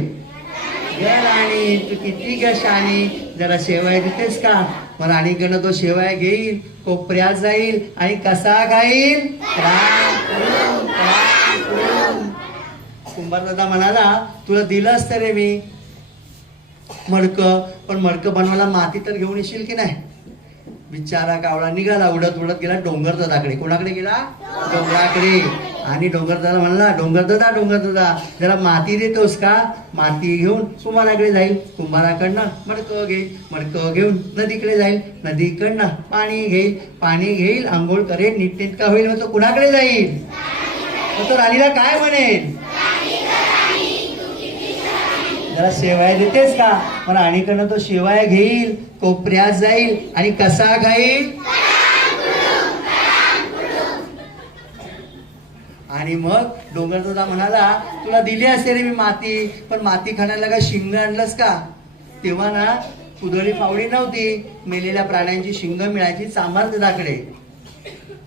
ग राणी, तू किती ग शाणी, जरा शेवया देतेस का? मग राणीकडनं तो शेवया घेईल, कोपऱ्यात जाईल आणि कसा खाईल? कुंभारदादा म्हणाला, तुला दिलं असतं रे मी मडकं, पण मडकं बनवायला माती तर घेऊन येशील की नाही? बिचारा कावळा निघाला उडत उडत गेला डोंगरदादाकडे. कोणाकडे गेला? डोंगराकडे. आणि डोंगरदादा म्हणला, डोंगरदादा डोंगरदादा, जरा माती देतोस का? माती घेऊन कुंभाराकडे जाईल, कुंभाराकडनं मडकं घेईल, मडकं घेऊन नदीकडे जाईल, नदीकडनं पाणी घेईल, पाणी घेईल, आंघोळ करेल, नीटनेटका होईल. मग तो कुणाकडे जाईल? मग तो राणीला काय म्हणेल, जरा शेवया देतेस का? मग राणीकडनं तो शेवया घेईल, कोपऱ्यात जाईल आणि कसा खाईल? आणि मग डोंगरदादा म्हणाला, तुला दिली असते रे मी माती, पण माती खाण्याला काय शिंग आणलंस का? तेव्हा ना कुदळी फावडी नव्हती, मेलेल्या प्राण्यांची शिंग मिळायची चांभारदादाकडे.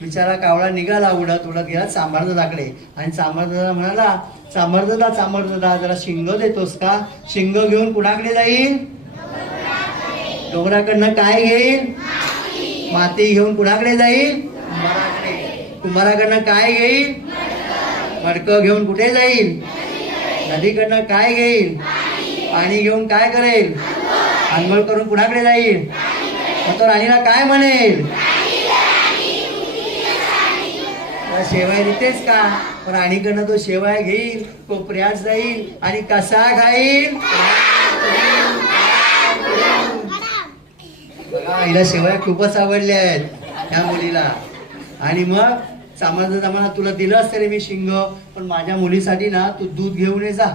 बिचारा कावळा निघाला उडत उडत गेला चांभारदादाकडे आणि चांभारदादा म्हणाला, चांभारदादा चांभारदादा, जरा शिंग देतोस का? शिंग घेऊन कुणाकडे जाईल? डोंगराकडनं काय घेईल? माती घेऊन कुणाकडे जाईल? कुंभाराकडे. कुंभाराकडनं काय घेईल? मडकं घेऊन कुठे जाईल? नदीकडनं काय घेईल? पाणी घेऊन काय करेल? आंघोळ करून कुणाकडे जाईल? मग तो राणीला काय म्हणेल, शेवया देतेस का? पण राणीकडनं तो शेवया घेईल, कोपऱ्यात जाईल आणि कसा खाईल? बघा, हिला शेवया खूपच आवडल्या आहेत या मुलीला. आणि मग चामराचं जमाना तुला दिलं असतं रे मी शिंग, पण माझ्या मुलीसाठी ना तू दूध घेऊन ये जा.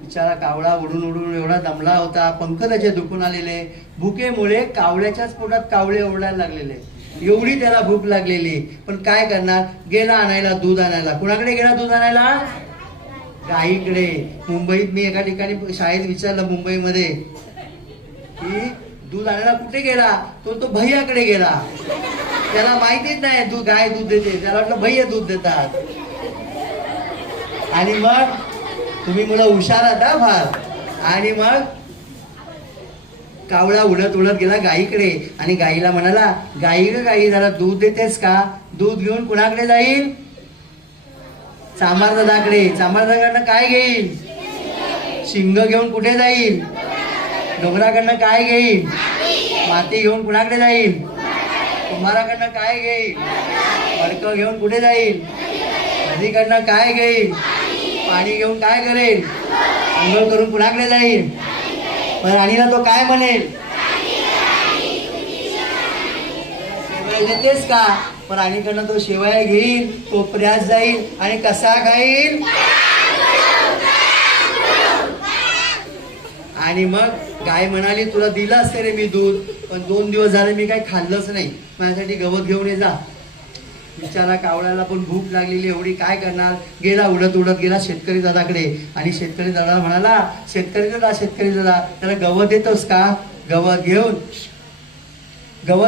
बिचारा कावळा उडून उडून एवढा दमला होता, पंख त्याचे दुखून आलेले, भुकेमुळे कावळ्याच्याच पोटात कावळे ओरडायला लागलेले, एवढी त्याला भूक लागलेली. पण काय करणार, गेला आणायला दूध आणायला. कुणाकडे गेला दूध आणायला? गाईकडे. मुंबईत मी एका ठिकाणी शाळेत विचारलं मुंबईमध्ये की दूध आणायला कुठे गेला, तो भैयाकडे गेला. त्याला माहितीच नाही तू गाय दूध देते, त्याला वाटलं भैया दूध देतात. आणि मग तुम्ही मुलं हुशार आहात फार. आणि मग कावळा उडत उडत गेला गाईकडे आणि गाईला म्हणाला, गाई ग गाई जरा दूध देतेस का? दूध घेऊन कुणाकडे जाईल? चांभार दादाकडे. चांभार दादाकडनं काय घेईल? शिंग घेऊन कुठे जाईल? डोंगराकडनं काय घेईल? माती घेऊन कुणाकडे जाईल? कुंभाराकडनं काय घेईल? मडकं घेऊन कुठे जाईल? नदीकडनं काय घेईल? पाणी घेऊन काय करेल? आंघोळ करून कुणाकडे जाईल? पण राणीला तो काय म्हणेल? शेवया देतेस का? पण राणीकडनं तो शेवया घेईल, कोपऱ्यात जाईल आणि कसा खाईल? आणि मग गाय म्हणाली, तुला दिलं असते रे मी दूध, पण 2 दिवस झाले मी काही खाल्लंच नाही, माझ्यासाठी गवत घेऊन ये जा. बिचारा कावळ्याला पण भूक लागलेली एवढी, काय करणार. गेला उडत उडत गेला शेतकरी दादाकडे आणि शेतकरी दादा म्हणाला, शेतकरी दादा त्याला गवत देतोस का? गवत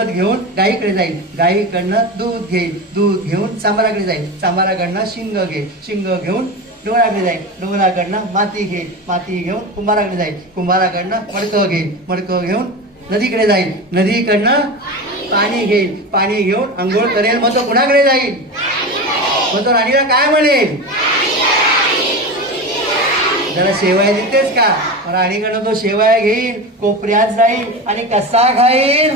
घेऊन गाईकडे जाईल, गाईकडनं दूध घेईल, दूध घेऊन चांभाराकडे जाईल, चांभाराकडनं शिंग घेऊन डोंगराकडे जाईल, डोंगराकडनं माती घेईल, माती घेऊन कुंभाराकडे जाईल, कुंभाराकडनं मडकं घेऊन नदीकडे जाईल, नदीकडनं पाणी घेईल, पाणी घेऊन आंघोळ करेल. मग तो कुणाकडे जाईल? मग तो राणीला काय म्हणेल? जरा शेवया देतेस का? राणीकडनं तो शेवया घेईल, कोपऱ्यात जाईल आणि कसा खाईल?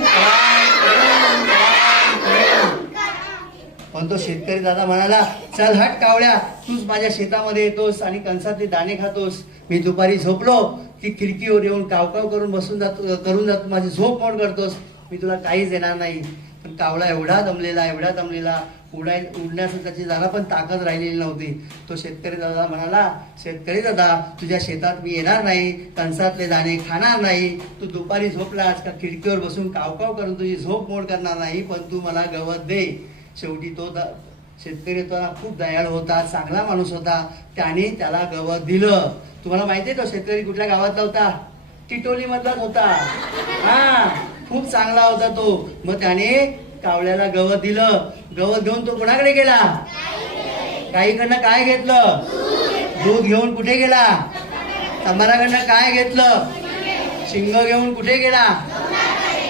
पण तो शेतकरी दादा म्हणाला, चल हट कावळ्या, तूच माझ्या शेतामध्ये येतोस आणि कणसातले दाणे खातोस. मी दुपारी झोपलो की खिडकीवर येऊन कावकाव करून जातो, माझी झोप मोड करतोस, मी तुला काहीच देणार नाही. पण कावळा एवढा दमलेला उडण्याचं त्याची जरा पण ताकद राहिलेली नव्हती. तो शेतकरी दादा म्हणाला, शेतकरी दादा, तुझ्या शेतात मी येणार नाही, कणसातले दाणे खाणार नाही, तू दुपारी झोपलास का खिडकीवर बसून कावकाव करून तुझी झोप मोड करणार नाही, पण तू मला गवत दे. शेवटी तो शेतकरी तो खूप दयाळू होता, चांगला माणूस होता, त्याने त्याला गवत दिलं. तुम्हाला माहितीये तो शेतकरी कुठल्या गावातला होता? टिटोली मधलाच होता. हा, खूप चांगला होता तो. मग त्याने कावळ्याला गवत दिलं. गवत घेऊन तो कुणाकडे गेला? गाईकडनं काय घेतलं? दूध घेऊन कुठे गेला? चांभाराकडनं काय घेतलं? शिंग घेऊन कुठे गेला?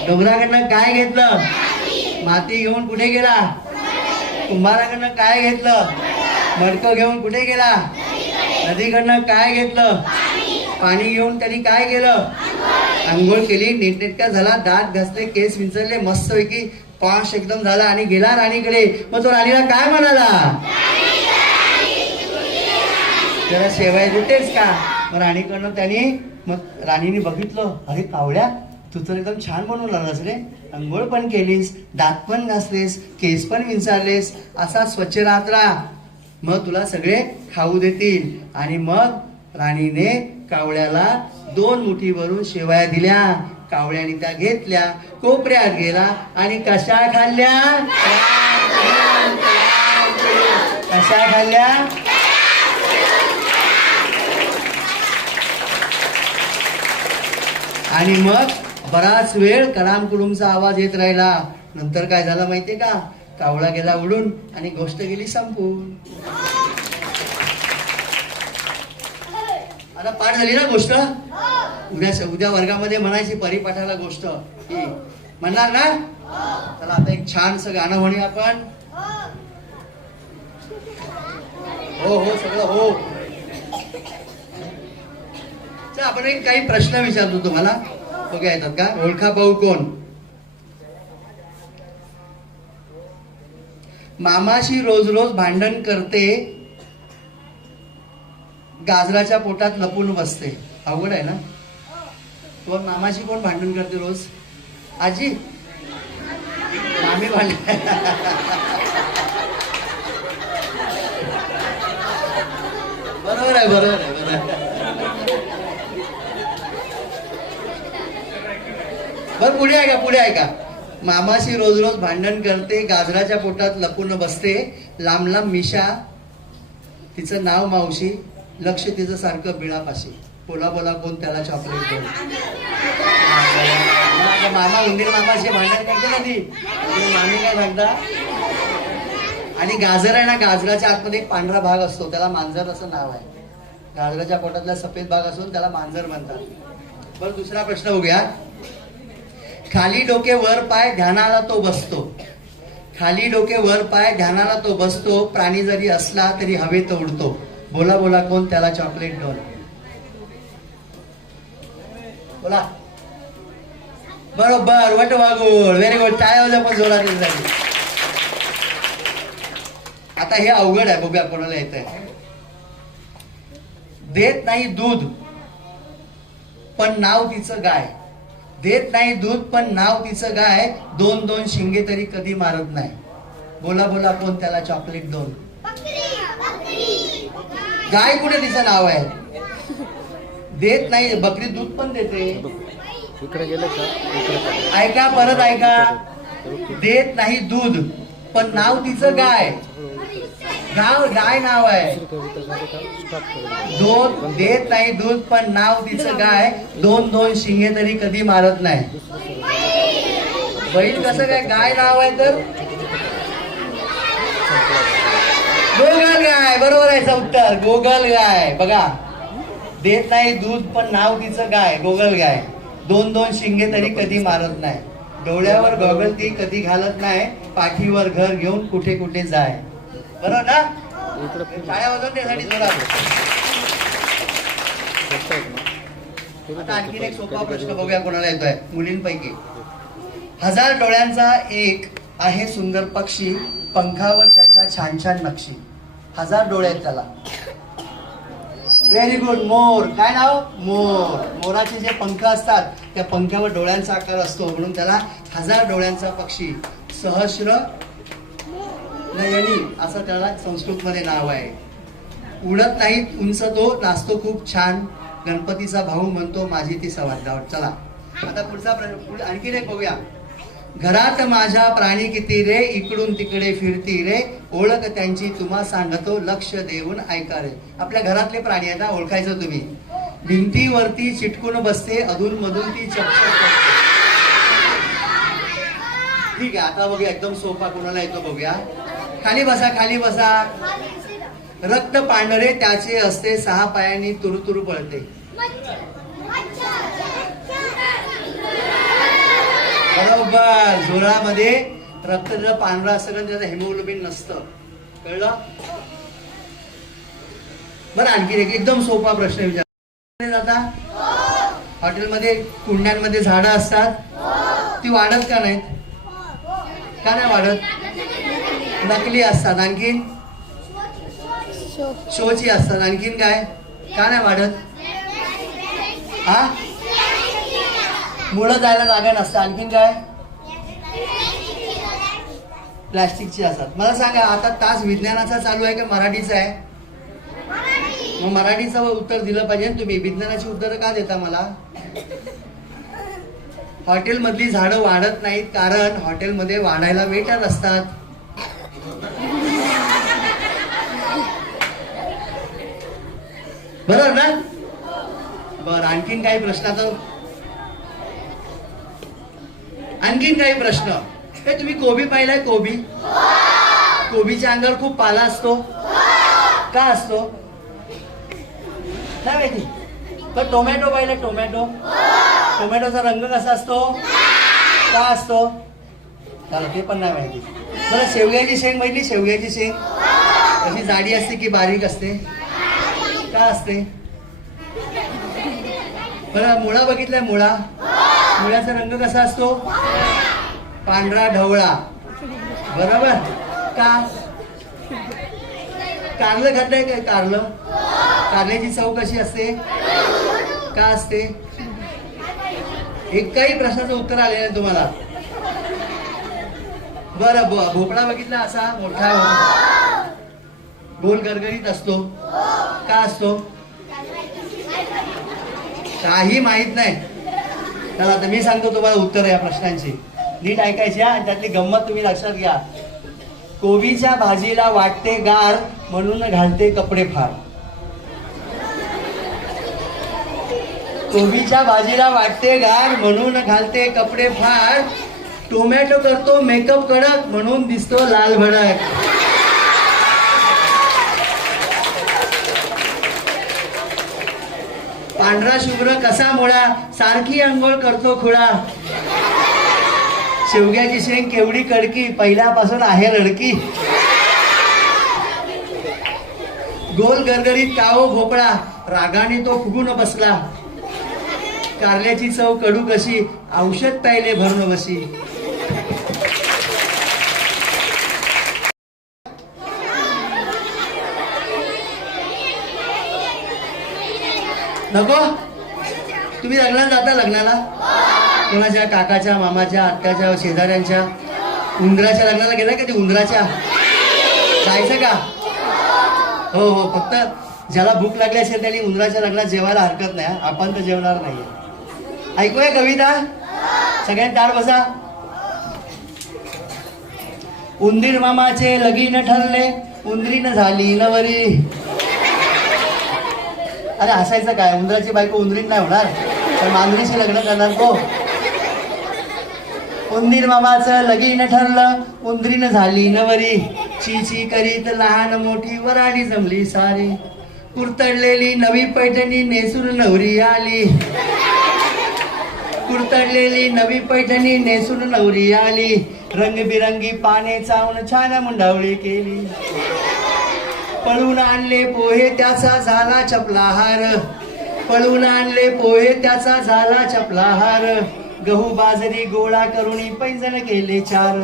डोंगराकडनं काय घेतलं? माती घेऊन कुठे गेला? कुंभाराकडनं काय घेतलं? मडकं घेऊन कुठे गेला? नदीकडनं काय घेतलं? पाणी घेऊन त्यांनी काय केलं? आंघोळ केली, नीटनेटका झाला, दात घासले, केस विंचरले, मस्तपैकी पॉश एकदम झाला आणि गेला राणीकडे. मग तो राणीला काय म्हणाला? जरा शेवया देतेस का? मग राणीकडनं त्यांनी, मग राणीने बघितलं, अरे कावळ्या, तू तर एकदम छान बनवून आलास रे, अंघोळ पण केलीस, दात पण घासलेस, केस पण विंचारलेस, असा स्वच्छ राहत राहा, मग तुला सगळे खाऊ देतील. आणि मग राणीने कावळ्याला 2 मुठी भरून शेवया दिल्या. कावळ्याने त्या घेतल्या, कोपऱ्यात गेला आणि कशा खाल्ल्या? कशा खाल्ल्या? आणि मग बराच वेळ कडामकुडूमचा आवाज येत राहिला. नंतर काय झालं माहितीये का? कावळा गेला उडून आणि गोष्ट गेली संपून. आता पाठ झाली ना गोष्ट? उद्या वर्गामध्ये म्हणायची परिपाठाला गोष्ट ही म्हणणार ना? चला आता एक छानसं गाणं म्हणूया आपण. हो हो सगळं हो. चला आपण एक काही प्रश्न विचारतो तुम्हाला, बघा येतात का? ओळखा पाहू कोण? मामाशी रोज रोज भांडण करते, गाजराच्या पोटात लपून बसते. अवघड आहे ना? तो मामाशी कोण भांडण करते रोज? आजी. मामी भांडण. बरोबर आहे, बरोबर आहे, बरोबर आहे. बर पुढे आहे का, पुढे आहे का. मामाशी रोज रोज भांडण करते, गाजराच्या पोटात लपून बसते, लांब लांब मिशा, तिचं नाव मावशी, लक्ष तिचं सारखं बिळापाशी, बोला बोला कोण त्याला चॉकलेट देईल. मामा उंदीर मामाशी भांडण करते ना ती मामी काय म्हणता. आणि गाजर आहे ना, गाजराच्या आतमध्ये एक पांढरा भाग असतो, त्याला मांजर असं नाव आहे. गाजराच्या पोटातला सफेद भाग असून त्याला मांजर म्हणतात. बरं दुसरा प्रश्न बघूया. खाली डोके वर पाय ध्यानाला तो बसतो. खाली डोके वर पाय ध्यानाला तो बसतो, प्राणी जरी असला तरी हवेत उडतो. बोला बोला कोण त्याला चॉकलेट दोन. बोला. बरोबर, वटवाघूळ. Very good. टाळ्या वाजवा पण जोरात झाली. आता हे अवघड आहे, बघूया कोणाला येत आहे. देत नाही दूध पण नाव तिचं गाय. देत नाही दूध पण नाव तिचं गाय, दोन दोन शिंगे तरी कधी मारत नाही. बोला बोला कोण त्याला चॉकलेट दोन. गाय कुठे तिचं नाव आहे. देत नाही, बकरी दूध पण देते. इकडे गेलं का. ऐका, परत ऐका. देत नाही दूध पण नाव तिचं गाय. गाय नाव आहे. दोन देत नाही दूध पण नाव तिचं गाय, दोन दोन शिंगे तरी कधी मारत नाही. बैल कसं काय, गाय नाव आहे तर गोगल गाय. बरोबर आहे उत्तर, गोगल गाय. बघा, देत नाही दूध पण नाव तिचं गाय, गोगल गाय, दोन दोन शिंगे तरी कधी मारत नाही. डोळ्यावर गॉगल ती कधी घालत नाही, पाठीवर घर घेऊन कुठे कुठे जाय. बरोबर ना. टाळ्या वाजवून त्यासाठी जोरात. आता आणखीन एक सोपा प्रश्न बघूया कोणाला येतोय मुलींपैकी. हजार डोळ्यांचा एक आहे सुंदर पक्षी, पंखावर त्याच्या छान छान नक्षी. हजार डोळे आहेत त्याला. Very good. मोर. काय नाव. मोर. मोराचे जे पंख असतात त्या पंखावर डोळ्यांचा आकार असतो, म्हणून त्याला हजार डोळ्यांचा पक्षी, सहस्र नयनी असं त्याला संस्कृत मध्ये नाव आहे. उडत नाही उंच तो, नाचतो खूप छान, गणपतीचा भाऊ म्हणतो माझी ती सवाद. चला आता पुढचा प्रश्न आणखीन एक बघूया. घरात माझ्या प्राणी किती रे, इकडून तिकडे फिरती रे, ओळख त्यांची तुम्हा सांगतो, लक्ष देऊन ऐका रे. आपल्या घरातले प्राणी आहेत ना, ओळखायचं तुम्ही. भिंतीवरती चिटकून बसते, अधून मधून ती चकचक करते. ठीक आहे, आता बघूया एकदम सोपा कोणाला येतो बघूया. खाली बसा, खाली बसा. रक्त पांढरे त्याचे असते, सहा पायांनी तुरतुर पळते. बरोबर. झोळामध्ये रक्त जर पांढरा असतं तर त्याचं हेमोग्लोबिन नसतं. कळलं. बरं आणखी एक एकदम सोपा प्रश्न विचार. आता हॉटेलमध्ये कुंड्यांमध्ये झाडं असतात, ती वाढत का नाहीत. का नाही वाढत. नकली असतात. आणखीन शोची असतात. आणखीन काय. का नाही वाढत. हा, मुळं जायला जागा नसतं. आणखीन काय. प्लास्टिकची असतात. मला सांगा, आता तास विज्ञानाचा चालू आहे का मराठीचा आहे. मग मराठीचं उत्तर दिलं पाहिजे तुम्ही. विज्ञानाची उत्तर का देता मला. हॉटेलमधली झाडं वाढत नाहीत कारण हॉटेलमध्ये वाढायला वेटर असतात. बरोबर ना. बर आणखीन काही प्रश्न. आता आणखीन काही प्रश्न. हे तुम्ही कोबी पाहिलाय. कोबी. कोबीच्या अंगावर खूप पाला असतो. का असतो काय माहिती. पण टोमॅटो पाहिलाय. टोमॅटो. टोमॅटोचा रंग कसा असतो. का असतो त्याला ते पण नाही माहिती. बरं शेवग्याची शेंग माहिती. शेवग्याची शेंग कशी जाडी असते की बारीक असते. का असते. बरं मुळा बघितलाय. मुळा. मुळ्याचा रंग कसा असतो. पांढरा ढवळा. बरोबर. का. कारलं खाताय काय. कारलं. कारल्याची चव कशी असते. का असते. एकही प्रश्नाचं उत्तर आलेलं नाही तुम्हाला. बरं भोपळा बघितला असा मोठा गोल गरगरीत असतो का असतो काही माहित नाही. चला आता मी सांगतो तुम्हाला उत्तर या प्रश्नांची नीट ऐकायची आणि त्यातली गंमत तुम्ही लक्षात घ्या. कोबीच्या भाजीला वाटते गार म्हणून घालते कपडे फार. कोबीच्या भाजीला वाटते गार म्हणून घालते कपडे फार. टोमॅटो करतो मेकअप कडक म्हणून दिसतो लाल भडक. पांढरा शुभ्र कसा मुळा सारखी अंघोळ करतो खुळा. शेवग्याची शेंग केवढी कडकी पहिल्यापासून आहे रडकी. गोल गरगरीत काओ भोपळा रागाने तो फुगून बसला. कारल्याची चव कडू कशी औषध प्यायले भरून बसी. नको तुम्ही लग्नाला जाता लग्नाला कोणाच्या काकाच्या मामाच्या आत्याच्या शेजाऱ्यांच्या उंदराच्या लग्नाला गेला कधी उंदराच्या जायचं का हो हो फक्त ज्याला भूक लागली असेल त्यांनी उंदराच्या लग्नात जेवायला हरकत नाही. आपण तर जेवणार नाहीये. ऐकूया कविता सगळ्यांनी ताड बसा. उंदीर मामाचे लगीन ठरले उंदरीनं झाली नवरी. अरे हसायचं काय उंदराची बायको उंदरीन नाही होणार तर मांजरीशी लग्न करणार को. उंदीर मामाचं लगीन ठरलं उंदरीनं झाली नवरी. ची ची करीत लहान मोठी वराडी जमली सारी. कुरतडलेली नवी पैठणी नेसून नवरी आली. कुरतडलेली नवी पैठणी नेसून नवरी आली. रंगबिरंगी पाने चावून छान मुंडावळी केली. पळून आणले पोहे त्याचा झाला चपला हार. पळून आणले पोहे त्याचा झाला चपला हार. गहू बाजरी गोळा करून पैंजण केले चार.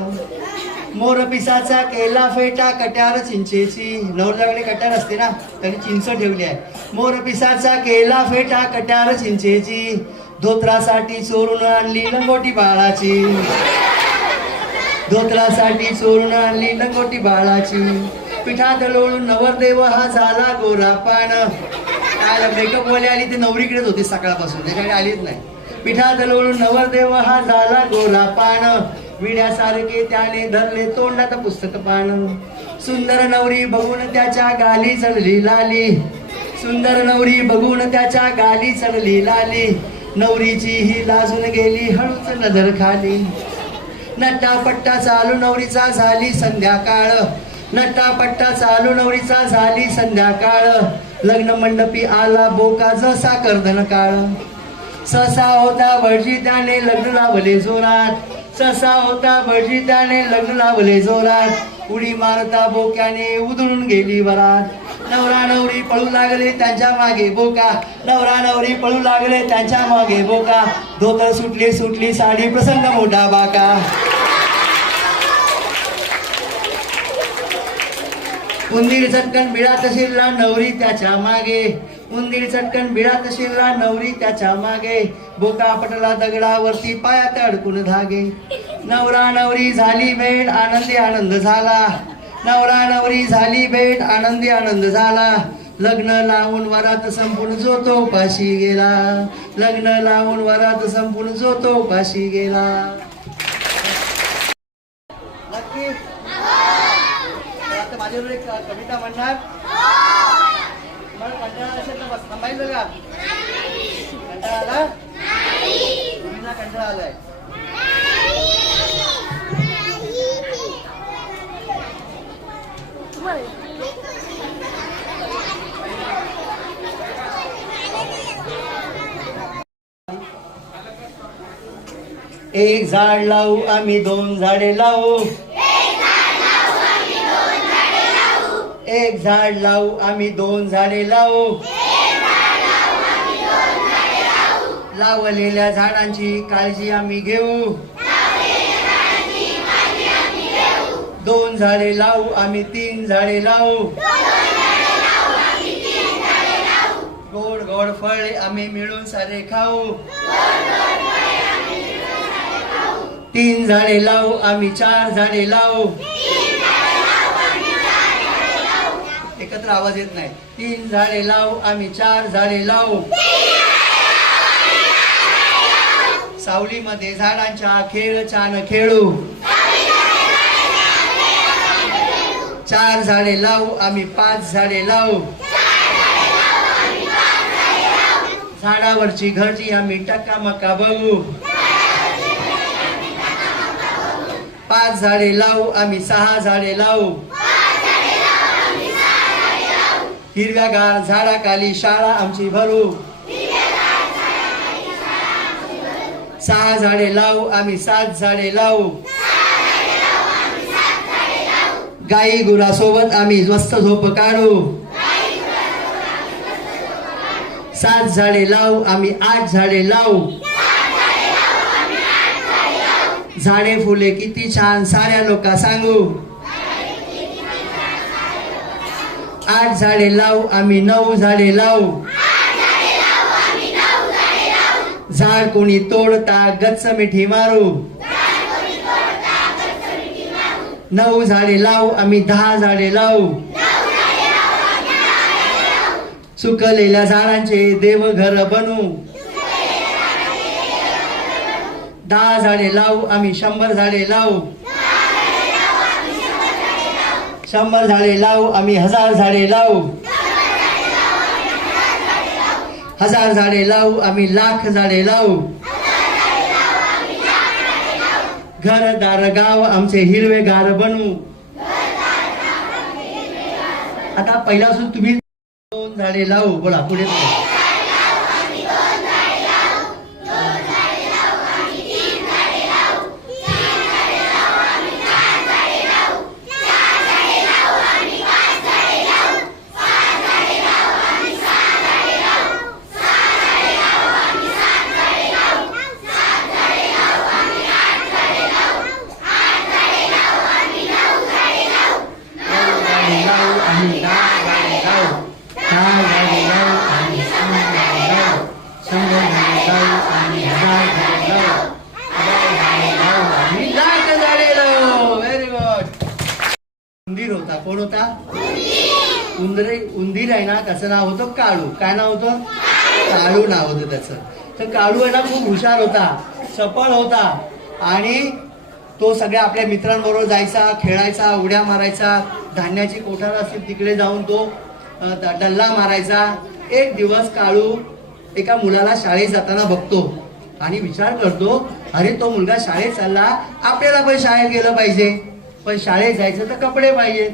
मोर पिसाचा केला फेटा कट्यार चिंचेची. नवऱ्याकडे कट्यार असते ना त्यांनी चिंच ठेवली आहे. मोर पिसाचा केला फेटा कट्यार चिंचेची. धोत्रासाठी चोरून आणली लंगोटी बाळाची. धोत्रासाठी चोरून आणली लंगोटी बाळाची. पिठात लोळून नवरदेव हा झाला गोरा पान. काय मेकअप वाले आली ते नवरीकडेच होती सकाळपासून त्याच्याकडे आलीच नाही. पिठात लोळून नवरदेव हा झाला गोरा पान. विड्यासारखे त्याने धरले तोंडात पुस्तक पान. सुंदर नवरी बघून त्याच्या गाली चढली लाली. सुंदर नवरी बघून त्याच्या गाली चढली लाली. नवरीची ही लाजून गेली हळूच नजर खाली. नट्टापट्टा चालू नवरीचा झाली संध्याकाळ. नट्टापट्टा चालू नवरीचा झाली संध्याकाळ. लग्न मंडपी आला बोका जसा कर्दन काळ. ससा होता भटजी त्याने लग्न लावले जोरात. ससा होता भटजी त्याने लग्न लावले जोरात. उडी मारता बोक्याने उधळून गेली वरात. नवरा नवरी पळू लागले त्यांच्या मागे बोका. नवरा नवरी पळू लागले त्यांच्या मागे बोका. धोतर सुटली सुटली साडी प्रसंग मोठा बाका. उंदीर चटकन बिळात शिरला नवरी त्याच्या मागे. उंदीर चटकन बिळात शिरला नवरी त्याच्या मागे. बोका पटला दगडावरती पायात अडकून धागे. नवरा नवरी झाली भेट आनंदी आनंद झाला. नवरा नवरी झाली भेट आनंदी आनंद झाला. लग्न लावून वरात संपून जो तो उपाशी गेला. लग्न लावून वरात संपून जो तो उपाशी गेला. नक्की आता माझ्यावर एक कविता म्हणणार. मला कंटाळा असेल तर बस थांबायचं का. कंटाळा आला मुलींना कंटाळा आलाय. एक झाड लावू आम्ही दोन झाडे लावू. एक झाड लावू आम्ही दोन झाडे लावू. लावलेल्या झाडांची काळजी आम्ही घेऊ. दोन झाडे लावू आम्ही तीन झाडे लावू. गोड गोड फळे आम्ही मिळून सारे खाऊ. 3 झाडे लावू आम्ही 4 झाडे लावू. एकत्र आवाज येत नाही. 3 झाडे लावू आम्ही 4 झाडे लावू. सावलीमध्ये झाडांच्या खेळ छान खेळू. 4 झाडे लावू आम्ही 5 झाडे लावू. झाडावरची घरची आम्ही टक्कामक्का बघू. 5 झाडे लावू आम्ही 6 झाडे लावू. हिरव्यागार झाडाखाली शाळा आमची भरू. 6 झाडे लावू आम्ही 7 झाडे लावू. गाई गुरासोबत आम्ही मस्त झोप काढू. 7 झाडे लावू आम्ही 8 झाडे लावू. झाडे फुले किती छान साऱ्या लोका सांगू. 8 झाडे लावू आम्ही 9 झाडे लावू. झाड कोणी तोडता गच्च मिठी मारू. 9 झाडे लावू आम्ही 10 झाडे लावू. सुकलेल्या झाडांचे देवघर बनू. 10 झाडे लावू आम्ही 100 झाडे लावू. 100 झाडे लावू आम्ही 1000 झाडे लावू. 1000 झाडे लावू आम्ही 1,00,000 झाडे लावू. घरदार गाव आमचे हिरवेगार बनू. आता पहिल्यापासून तुम्ही 2 झाडे लावू. बोला पुढे. 1,00,000 झाडे लावू. Very good. उंदीर होता. कोण होता? उंदीर आहे ना, त्याचं नाव होतं काळू. काय नाव होतं? काळू नाव होतं त्याचं. तर काळू आहे ना खूप हुशार होता, चपळ होता आणि तो सगळ्या आपल्या मित्रांबरोबर जायचा, खेळायचा, उड्या मारायचा, धान्याची कोठार असतील तिकडे जाऊन तो डल्ला मारायचा. एक दिवस काळू एका मुलाला शाळेत जाताना बघतो आणि विचार करतो, अरे तो मुलगा शाळेत चालला, आपल्याला पण शाळेत गेलं पाहिजे, पण शाळेत जायचं तर कपडे पाहिजेत.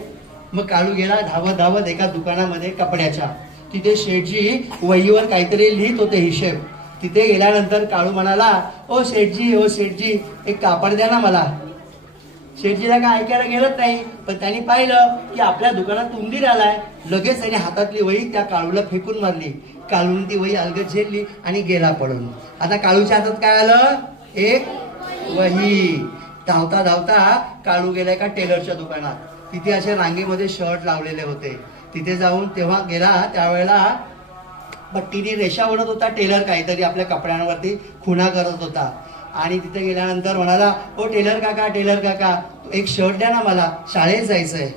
मग काळू गेला धावत धावत एका दुकानामध्ये कपड्याच्या. तिथे शेठजी वहीवर काहीतरी लिहित होते हिशेब. तिथे गेल्यानंतर काळू म्हणाला, ओ शेठजी एक कापड द्या ना मला. शेठजीला काय ऐकायला गेलंच नाही, पण त्यांनी पाहिलं की आपल्या दुकानात उंदीर आलाय. लगेच त्याने हातातली वही त्या काळूला फेकून मारली. काळून ती वही अलगद झेलली आणि गेला पळून. आता काळूच्या हातात काय आलं? एक वही. धावता धावता काळू गेला एका टेलरच्या दुकानात. तिथे अशा रांगेमध्ये शर्ट लावलेले होते. तिथे जाऊन तेव्हा गेला त्यावेळेला पट्टीने रेषा ओढत होता टेलर, काहीतरी आपल्या कपड्यांवरती खुणा करत होता. आणि तिथे गेल्यानंतर म्हणाला, ओ टेलर काका एक शर्ट द्या ना मला, शाळेत जायचंय.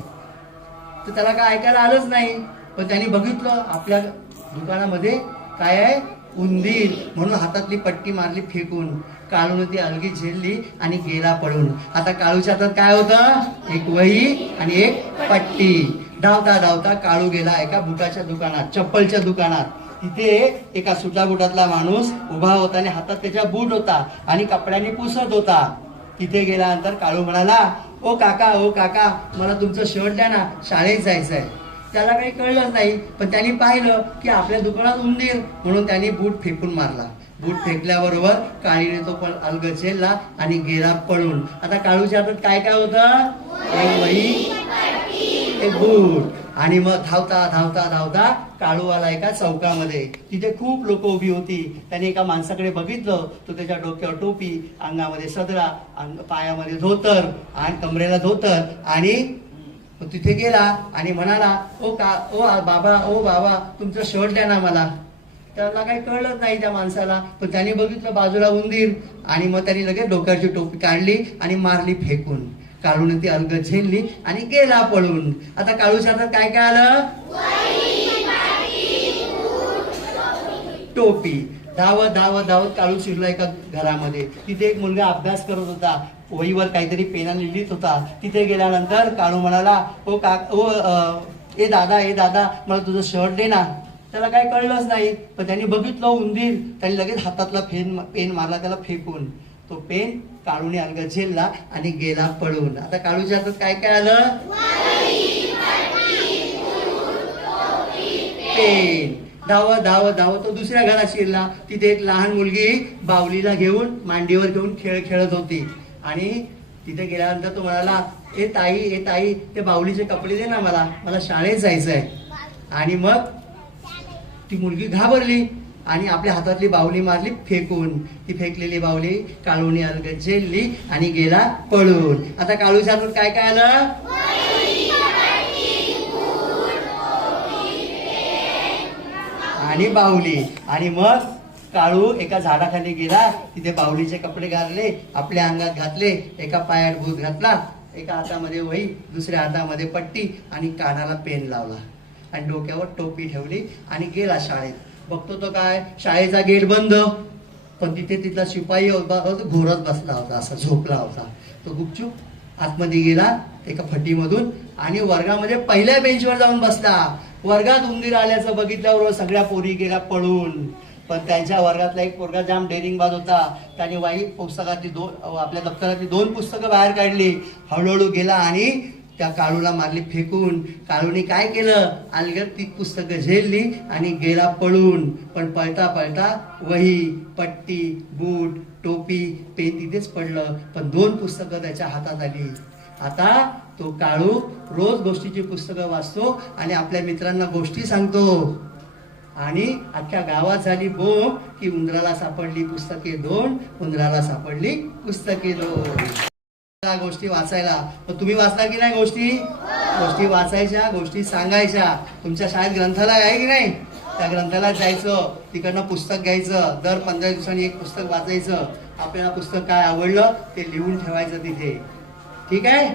तर त्याला काय ऐकायला आलंच नाही, पण त्यांनी बघितलं आपल्या दुकानामध्ये काय आहे? उंदीर. म्हणून हातातली पट्टी मारली फेकून. काळून ती अलगी झेलली आणि गेला पळून. आता काळूच्या हातात काय होतं? एक वही आणि एक पट्टी. धावता धावता काळू गेला एका बुटाच्या दुकानात, चप्पलच्या दुकानात. तिथे एका सुटा बुटातला माणूस उभा होता आणि हातात त्याच्या बूट होता आणि कपड्याने पुसत होता. तिथे गेल्यानंतर काळू म्हणाला, ओ काका मला तुमचं शर्ट द्या ना, शाळेत जायचंय. त्याला काही कळलंच नाही, पण त्यांनी पाहिलं की आपल्या दुकानात उंदीर, म्हणून त्यांनी बूट फेकून मारला. बूट फेकल्याबरोबर काळीने तो पण अलगद झेलला आणि गेला पळून. आता काळूच्या हातात काय काय होतं? एक वही, एक बूट. आणि मग धावता धावता धावता काळू आला एका चौकामध्ये. तिथे खूप लोक उभी होती. त्याने एका माणसाकडे बघितलं. तो त्याच्या डोक्यावर टोपी, अंगामध्ये सदरा, पायामध्ये धोतर आणि कमरेला धोतर, आणि तिथे गेला आणि म्हणाला, ओ बाबा तुमचं शर्ट द्या ना मला. त्याला काही कळलंच नाही त्या माणसाला. पण त्याने बघितलं बाजूला उंदीर आणि मग त्याने लगेच डोक्याची टोपी काढली आणि मारली फेकून. काळूने ती अलगद झेलली आणि गेला पळून. आता काळूच्या हातात काय काय आलं? टोपी. धावत धावत धावत काळू शिरला एका घरामध्ये. तिथे एक मुलगा अभ्यास करत होता, वहीवर काहीतरी पेनाने लिहित होता. तिथे गेल्यानंतर काळू म्हणाला, ए दादा मला तुझं शर्ट दे ना. त्याला काय कळलंच नाही. पण त्यांनी बघितलं उंदीर, त्यांनी लगेच हातातला पेन मारला त्याला फेकून. तो पेन काळूने अलगद झेलला आणि गेला पळून. आता काळूच्या हातात काय काय आलं? पेन. धावत धावत धावत तो दुसऱ्या घरात शिरला. तिथे एक लहान मुलगी बाहुलीला घेऊन मांडीवर घेऊन खेळत होती. आणि तिथे गेल्यानंतर तो म्हणाला, ए ताई ते बाहुलीचे कपडे दे ना, मला शाळेत जायचंय. आणि मग ती मुलगी घाबरली आणि आपल्या हातातली बाहुली मारली फेकून. ती फेकलेली बाहुली काळूने अलगद झेलली आणि गेला पळून. आता काळूच्या हातात काय काय आलं? आणि बाहुली. आणि मग काळू एका झाडाखाली गेला. तिथे बाहुलीचे कपडे घातले, आपल्या अंगात घातले, एका पायात भूत घातला, एका हातामध्ये वही, दुसऱ्या हातामध्ये पट्टी आणि कानाला पेन लावला आणि डोक्यावर टोपी ठेवली आणि गेला शाळेत. बघतो तो काय, शाळेचा गेट बंद. पण तिथला शिपाई घोरत बसला होता, असा झोपला होता. तो गुपचूप आतमध्ये गेला एका फटीमधून आणि वर्गामध्ये पहिल्या बेंचवर जाऊन बसला. वर्गात उंदीर आल्याचं बघितल्यावर सगळ्या पोरी गेल्या पळून. पण त्यांच्या वर्गातला एक पोरगा जाम डेअरिंगबाज होता. त्याने आपल्या दप्तरातली 2 पुस्तकं बाहेर काढली. हळूहळू गेला आणि त्या काळूला मारली फेकून. काळूने काय केलं? अलगद ती पुस्तकं झेलली आणि गेला पळून. पण पळता पळता वही, पट्टी, बूट, टोपी, पेन तिथेच पडलं. पण 2 पुस्तकं त्याच्या हातात आली. आता तो काळू रोज गोष्टीची पुस्तकं वाचतो आणि आपल्या मित्रांना गोष्टी सांगतो. आणि अख्ख्या गावात झाली बोंब की उंदराला सापडली पुस्तके 2, उंदराला सापडली पुस्तके 2. गोष्टी वाचायला. मग तुम्ही वाचता की नाही गोष्टी? गोष्टी वाचायच्या, गोष्टी सांगायच्या. तुमच्या शाळेत ग्रंथालय आहे की नाही? त्या ग्रंथालयात जायचं, तिकडनं पुस्तक घ्यायचं, दर 15 दिवसांनी एक पुस्तक वाचायचं. आपल्याला पुस्तक काय आवडलं ते लिहून ठेवायचं तिथे. ठीक आहे?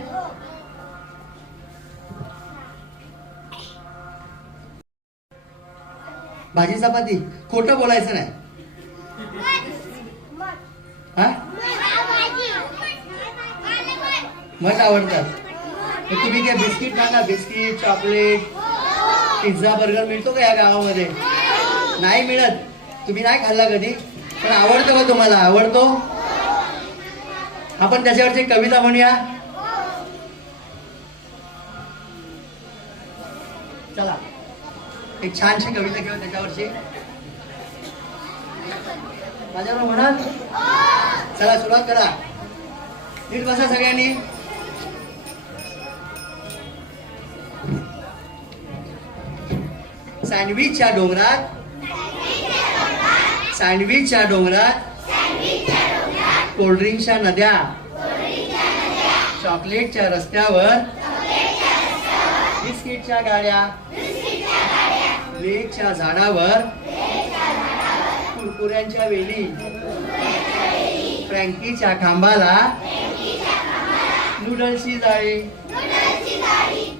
भाजी चपाती. खोटं बोलायचं नाही. हा, मग आवडतात. तुम्ही काय बिस्किट खाना? बिस्किट, चॉकलेट, पिझ्झा, बर्गर मिळतो का या गावामध्ये? नाही मिळत. तुम्ही नाही खाल्ला कधी, पण आवडतो का तुम्हाला? आवडतो. आपण त्याच्यावरची कविता म्हणूया. चला एक छानशी कविता घेऊ त्याच्यावरची. माझ्यावर म्हणाल? चला सुरुवात करा. नीट बसा सगळ्यांनी. सँडविचच्या डोंगरात कोल्ड्रिंकच्या नद्या, चॉकलेटच्या रस्त्यावर बिस्किटच्या गाड्या, लेकच्या झाडावर कुरकुऱ्यांच्या वेली, फ्रँकीच्या खांबाला नूडल्सची जाळी,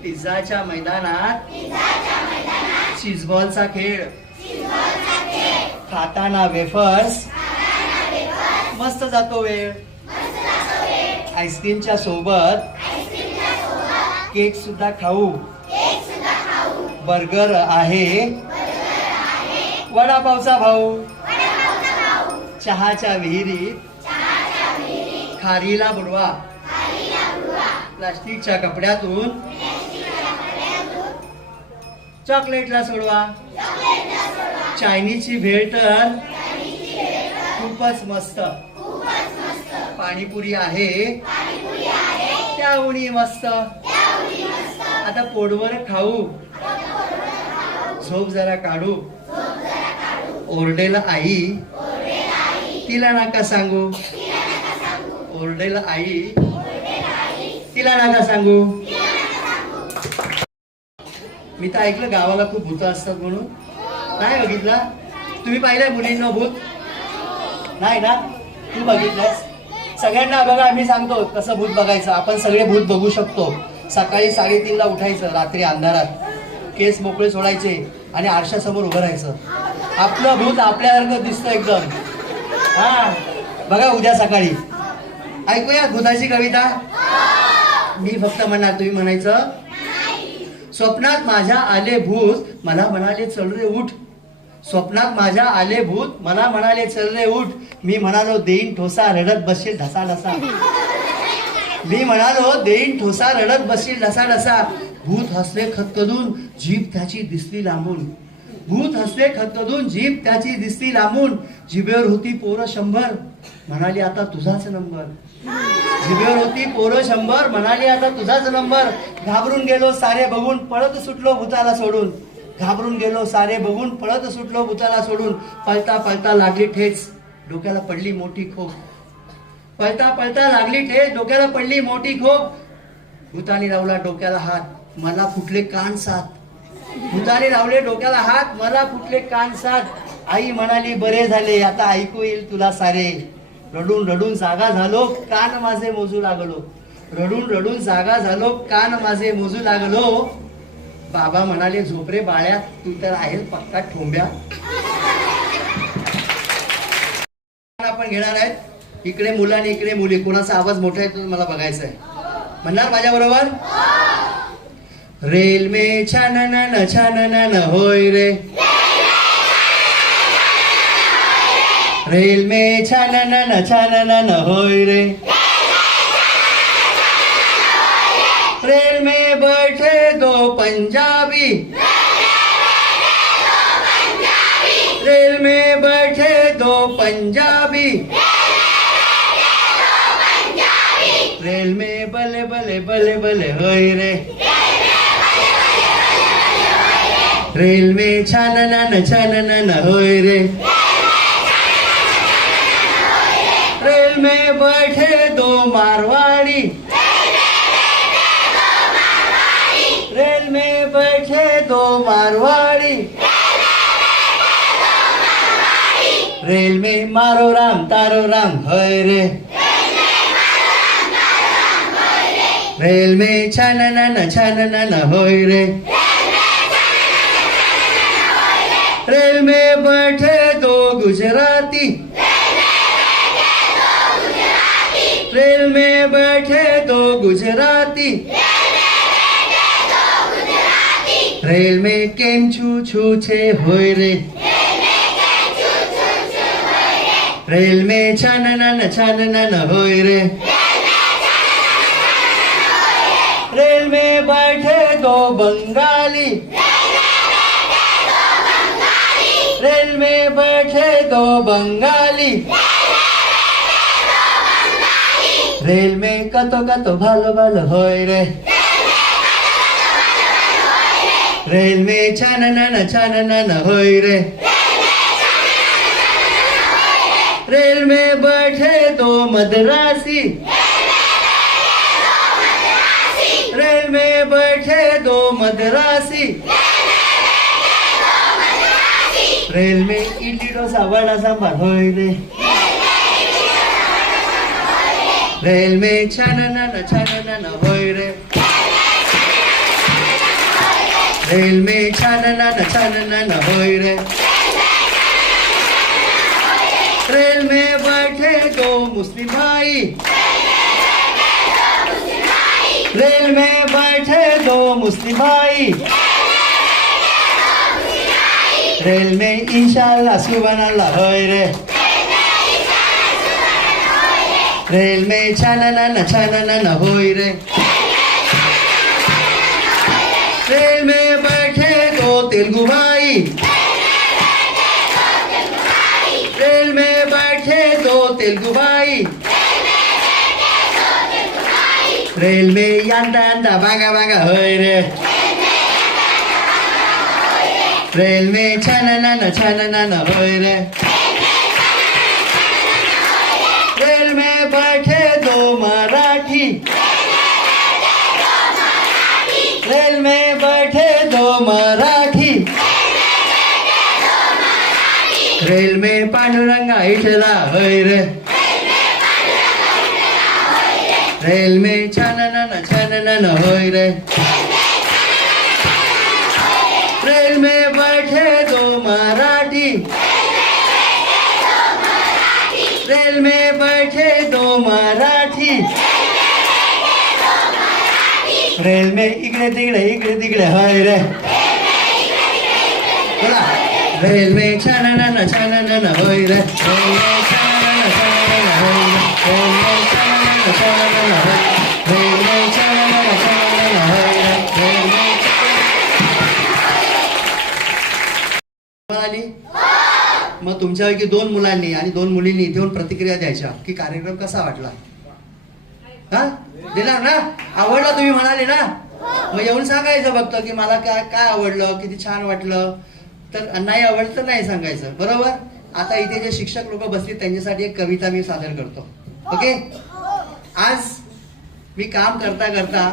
पिझ्झाच्या मैदानात चीजबॉलचा खेळ, खाताना वेफर्स मस्त जातो वेळ, आईस्क्रीमच्या सोबत केक सुद्धा खाऊ, बर्गर आहे वडापावचा भाऊ, चहाच्या विहिरीत खारीला बुडवा, प्लास्टिकच्या कपड्यातून चॉकलेटला सोडवा, चायनीजची भेळ तर खूपच मस्त, पाणीपुरी आहे त्याहूनही मस्त, आता पोटभर खाऊ, झोप जरा काढू, ओरडेल आई तिला नका सांगू, ओरडेल आई तिला नका सांगू. मी तर ऐकलं गावाला खूप भूत असतात म्हणून. नाही बघितलं? तुम्ही पाहिलंय मुलींना भूत? नाही ना? तू बघितलंस? सगळ्यांना बघा मी सांगतो कसं भूत बघायचं. आपण सगळे भूत बघू शकतो. सकाळी 3:30ला उठायचं, रात्री अंधारात केस मोकळे सोडायचे आणि आरशासमोर उभं राहायचं. आपलं भूत आपल्यासारखं दिसतं एकदम. हा बघा उद्या सकाळी ऐकूया भूताची कविता. मी फक्त म्हणणार, तुम्ही म्हणायचं. स्वप्नात माझ्या आले भूत मला म्हणाले चल रे उठ. स्वप्नात माझ्या आले भूत मला म्हणाले चल रे उठ. मी म्हणालो देईन ठोसा रडत बसशील ढसा ढसा. मी म्हणालो देईन ठोसा रडत बसशील ढसा ढसा. भूत हसले खतखदून जीभ त्याची दिसली लांबून. भूत हसले खतखदून जीभ त्याची दिसली लांबून. जिभेवर होती पोरं 100 म्हणाली आता तुझाच नंबर. जिभेवर होती पोरं 100 म्हणाली आता तुझाच नंबर. घाबरून गेलो सारे बघून पळत सुटलो भूताला सोडून. घाबरून गेलो सारे बघून पळत सुटलो भूताला सोडून. पळता पळता लागली ठेच डोक्याला पडली मोठी खोक. पळता पळता लागली ठेच डोक्याला पडली मोठी खोक. भूताने लावला डोक्याला हात मला फुटले कान सात. भूताने लावले डोक्याला हात मला फुटले कान सात. आई म्हणाली बरे झाले आता ऐकू येईल तुला सारे. रडून रडून जागा झालो कान माझे मोजू लागलो. रडून रडून जागा झालो कान माझे मोजू लागलो. बाबा म्हणाले झोप रे बाळ्या तू तर आहेस पक्का ठोंब्या. आपण घेणार आहेत. इकडे मुलं आणि इकडे मुली. कोणाचा आवाज मोठा आहे तो मला बघायचा आहे. म्हणणार माझ्या बरोबर. रेल में छानन होय रे. रेल में छानन होय रे. रेल में बैठे दो पंजाबी. रेल में बैठे दो पंजाबी. रेल में बले बले बले बले होय रे. रेल में छानन होय रे. रेल में बैठे दो मारवाड़ी. रेल में बैठे दो मारवाड़ी. रेल में मारो राम तारो राम होय रे. रेल में छानन होय रे. रेल में बैठे दो गुजराती. रेल में बैठे दो गुजराती. रेल में केम छू छू छे होय रे. रेल में छानन होय रे. रेल में बैठे दो बंगाली. रेल में बैठे दो बंगाली. रेल में कतो कतो भालो भालो होय रे. रेल में छानन होय रे. रेल में बैठे दो मद्रासी. रेल में बैठे दो मद्रासी. रेल में इडली डोसा वड़ा सांबार होय रे. रेल में छानन होय रे. रेल में छानन होय रे. रेल में बैठे दो मुस्लिम भाई. रेल में बैठे दो मुस्लिम भाई. रेल में इंशाल्लाह सुभानअल्लाह होय रे. रेल में छानन होय रे. रेल में बैठे दो तेलुगु भाई. रेल में बैठे दो तेलुगु भाई. रेल में यांदा यांदा बागा बागा होय रे. रेल में छानन होय रे. रेल में बैठे दो मराठी. रेल में बैठे दो मराठी. पांडुरंगा विठला होय रे, रेल में छानन होय रे, रेल में बैठे दो मराठी, रेल में बैठे दो मराठी, रेल में इकडे तिकडे होय रे, बोला रेल में छानन होय रे, रेल में छानन होय रे, रेल में छानन होय रे, रेल में छानन होय रे, रेल में आली. मग तुमच्यापैकी 2 मुलांनी आणि 2 मुलींनी इथे येऊन प्रतिक्रिया द्यायच्या की कार्यक्रम कसा वाटला. हा दिला ना, आवडला तुम्ही म्हणाले ना, मग येऊन सांगायचं फक्त की मला काय आवडलं, किती छान वाटलं. तर नाही आवडलं तर नाही सांगायचं, बरोबर. आता इथे जे शिक्षक लोक बसले त्यांच्यासाठी एक कविता मी सादर करतो. ओके. आज मी काम करता करता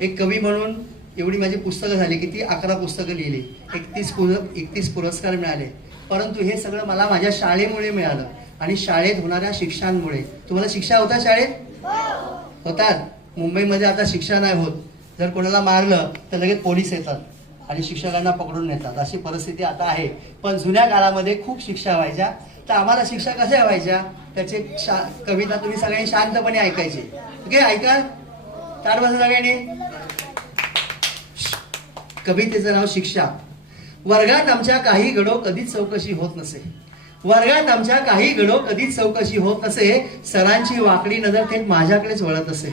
एक कवी म्हणून एवढी माझी पुस्तकं झाली, किती 11 पुस्तकं लिहिली, 31 पुरस्कार मिळाले. परंतु हे सगळं मला माझ्या शाळेमुळे मिळालं आणि शाळेत होणाऱ्या शिक्षांमुळे. तुम्हाला शिक्षा होतात शाळेत? होतात. मुंबईमध्ये आता शिक्षा नाही होत. जर कोणाला मारलं तर लगेच पोलीस येतात आणि शिक्षकांना पकडून नेतात, अशी परिस्थिती आता आहे. पण जुन्या काळामध्ये खूप शिक्षा व्हायच्या. तर आम्हाला शिक्षा कशा व्हायच्या त्याची कविता तुम्ही सगळ्यांनी शांतपणे ऐकायची. ओके, ऐका. ताट बसा सगळ्यांनी. कवितेचं नाव शिक्षा. वर्गात आमच्या काही घडो कधीच चौकशी होत नसे, वर्गात आमच्या काही घडो कधीच चौकशी होत नसे, सरांची वाकडी नजर थेट माझ्याकडेच वळत असे.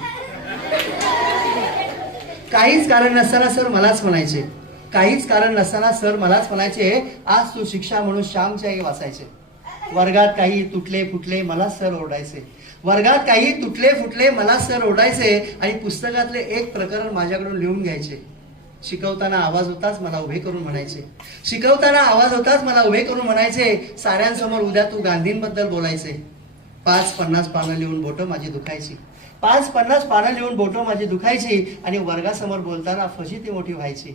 काहीच कारण नसताना सर मलाच म्हणायचे, काहीच कारण नसताना सर मलाच म्हणायचे, आज तू शिक्षा म्हणून श्यामची आई वाचायचे. वर्गात काही तुटले फुटले मला सर ओरडायचे, वर्गात काही तुटले फुटले मला सर ओरडायचे आणि पुस्तकातले एक प्रकरण माझ्याकडून लिहून घ्यायचे. शिकवताना आवाज होताच मला उभे करून म्हणायचे, शिकवताना आवाज होताच मला उभे करून म्हणायचे, साऱ्यांसमोर उद्या तू गांधींबद्दल बोलायचे. 5-50 पानं लिहून बोटं माझी दुखायची, 5-50 पानं लिहून बोटं माझी दुखायची आणि वर्गासमोर बोलताना फजिती मोठी व्हायची.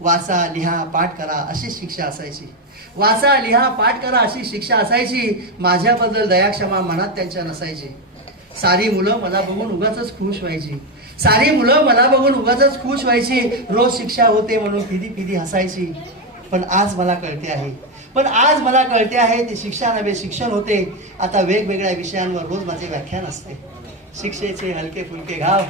वाचा लिहा पाठ करा अशी शिक्षा असायची, वाचा लिहा पाठ करा अशी शिक्षा असायची. माझ्याबद्दल दयाक्षमा मनात त्यांच्या नसायची. सारी मुलं मला बघून उगाच खुश व्हायची, सारी मुलं मला बघून उगाच खुश व्हायची. रोज शिक्षा होते म्हणून फिदी फिदी हसायची. पण आज मला कळते आहे, पण आज मला कळते आहे ते शिक्षा नव्हे शिक्षण होते. आता वेगवेगळ्या विषयांवर रोज माझे व्याख्यान असते. शिक्षेचे हलके फुलके घाव,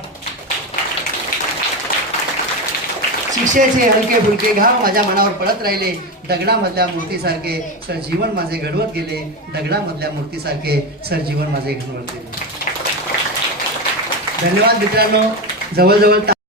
शिक्षेचे हलके फुलके घाव माझ्या मनावर पडत राहिले. दगडामधल्या मूर्तीसारखे सर जीवन माझे घडवत गेले, दगडामधल्या मूर्तीसारखे सर जीवन माझे घडवत गेले. धन्यवाद मित्रांनो. जवळजवळ